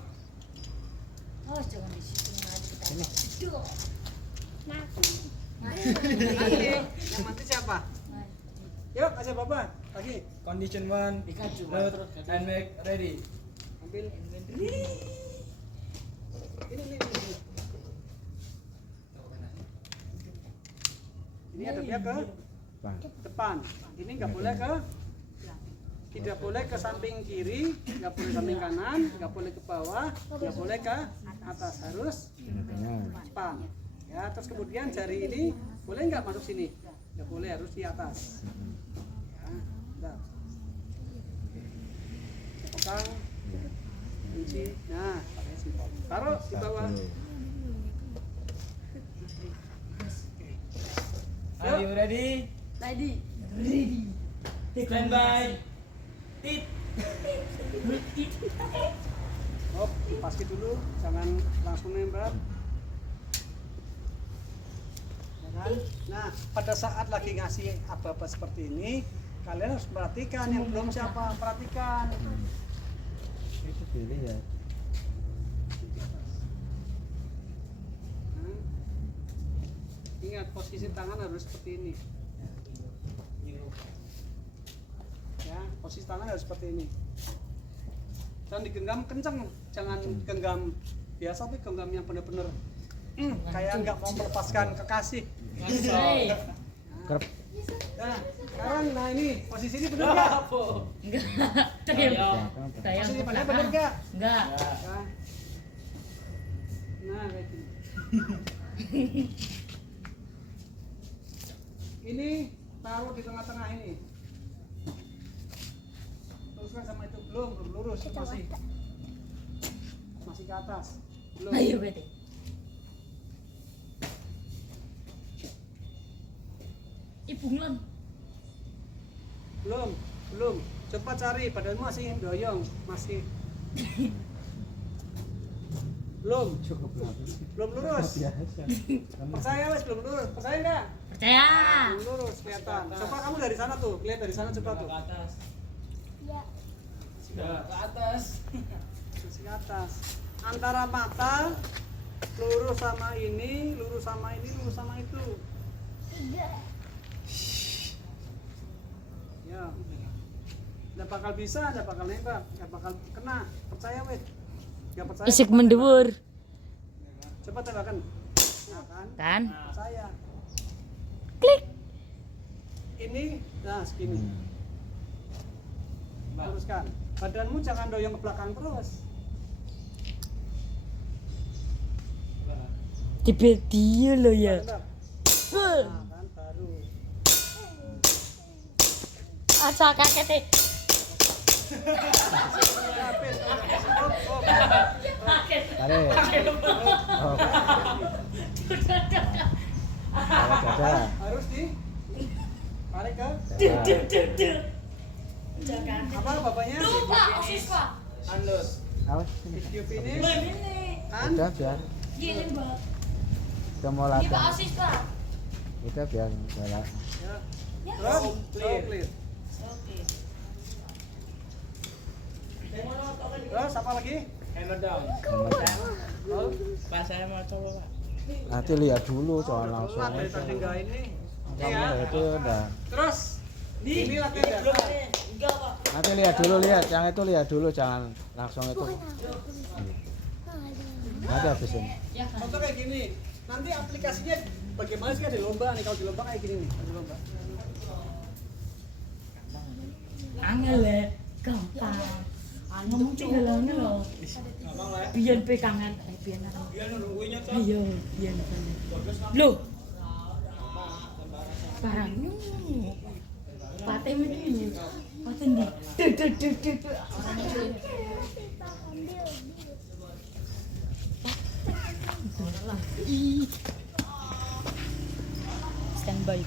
Oh, jangan di situ lagi kita. Duh. yang mati siapa? Yuk, kasih bapak lagi. Condition 1. Pikachu. Load and make ready. Ambil. Ini. Ini ada dia ke Bang. depan. Ini nggak boleh ke, tidak boleh ke samping kiri, nggak boleh samping kanan, nggak boleh ke bawah, nggak boleh ke atas, harus Tengah-tengah. depan. Ya, terus kemudian jari ini boleh nggak masuk sini? Nggak boleh, harus di atas. Ya, udah. belakang, kunci. Nah, pakai simpul. Taruh di bawah. Are you ready? Ready. Stand by. Tit. Hop, pasti dulu, jangan langsung nembak. Ya kan? Nah, pada saat lagi ngasih apa-apa seperti ini, kalian harus perhatikan. Yang belum siapa, perhatikan. Itu pilih ya. Nah, ingat posisi tangan harus seperti ini. Ya, posisi tangan harus seperti ini. Dan digenggam kenceng, jangan genggam biasa, tapi genggam yang benar-benar kayak nggak mau melepaskan kekasih. Hey. Kerap. Nah, sekarang ini posisi ini benar nggak? Enggak. Diam. Belakang. Kayak Posisi ke benar belakang. nggak? Enggak. Nah, nah kayak gini. Ini taruh di tengah-tengah ini. Teruskan sama itu belum lurus, masih ke atas. Belum. Ayo bete. Ibu ngelon. Belum. Cepat cari, badanmu masih doyong, masih. Belum lurus. Percaya wes belum lurus. Percaya enggak? Percaya. Belum lurus kelihatan. Coba kamu dari sana tuh, lihat dari sana coba tuh. Ke atas. Ya. Ke atas. Masih ke atas. Antara mata lurus sama ini, lurus sama ini, lurus sama itu. 3. Ya. Nggak bakal bisa, nggak bakal nembak, nggak bakal kena. Percaya weh. Nggak percaya. Isik coba mendewur. tembakan. Coba tembakan. Nah kan? Kan? Percaya. Klik. Ini, nah segini. Luruskan. Badanmu jangan doyong ke belakang terus. Tipe dia lo ya. Tembak. Nah kan baru. Asa kakek. Siapin. Stop. Tarik. Oh. Tarik dada. Harus di tarik ke Dada. apa bapaknya? Unload. Awas. Video finish. Kan? Udah biar. Udah mau latihan. Udah biar balap. Ya. Terus clear. Terus apa lagi? Hammer down. Oh, Pak saya mau coba Pak. Nanti lihat dulu jangan langsung keluar dari aja. tadi enggak ini. Kamu Ya. itu udah. Terus ini latihan dasar. Nanti lihat dulu, jangan langsung itu. Nanti habis ini. Contoh kayak gini. Nanti aplikasinya bagaimana sih di lomba nih? Kalau di lomba kayak gini nih, di lomba. Angel le, gampang. Ngomong tinggal lo. Biyen pe kangen, biyen nang. Ayo, biyen kangen. Loh. Barang ini. Pate ini. Pate ndi? Dek. Orang itu. Standby.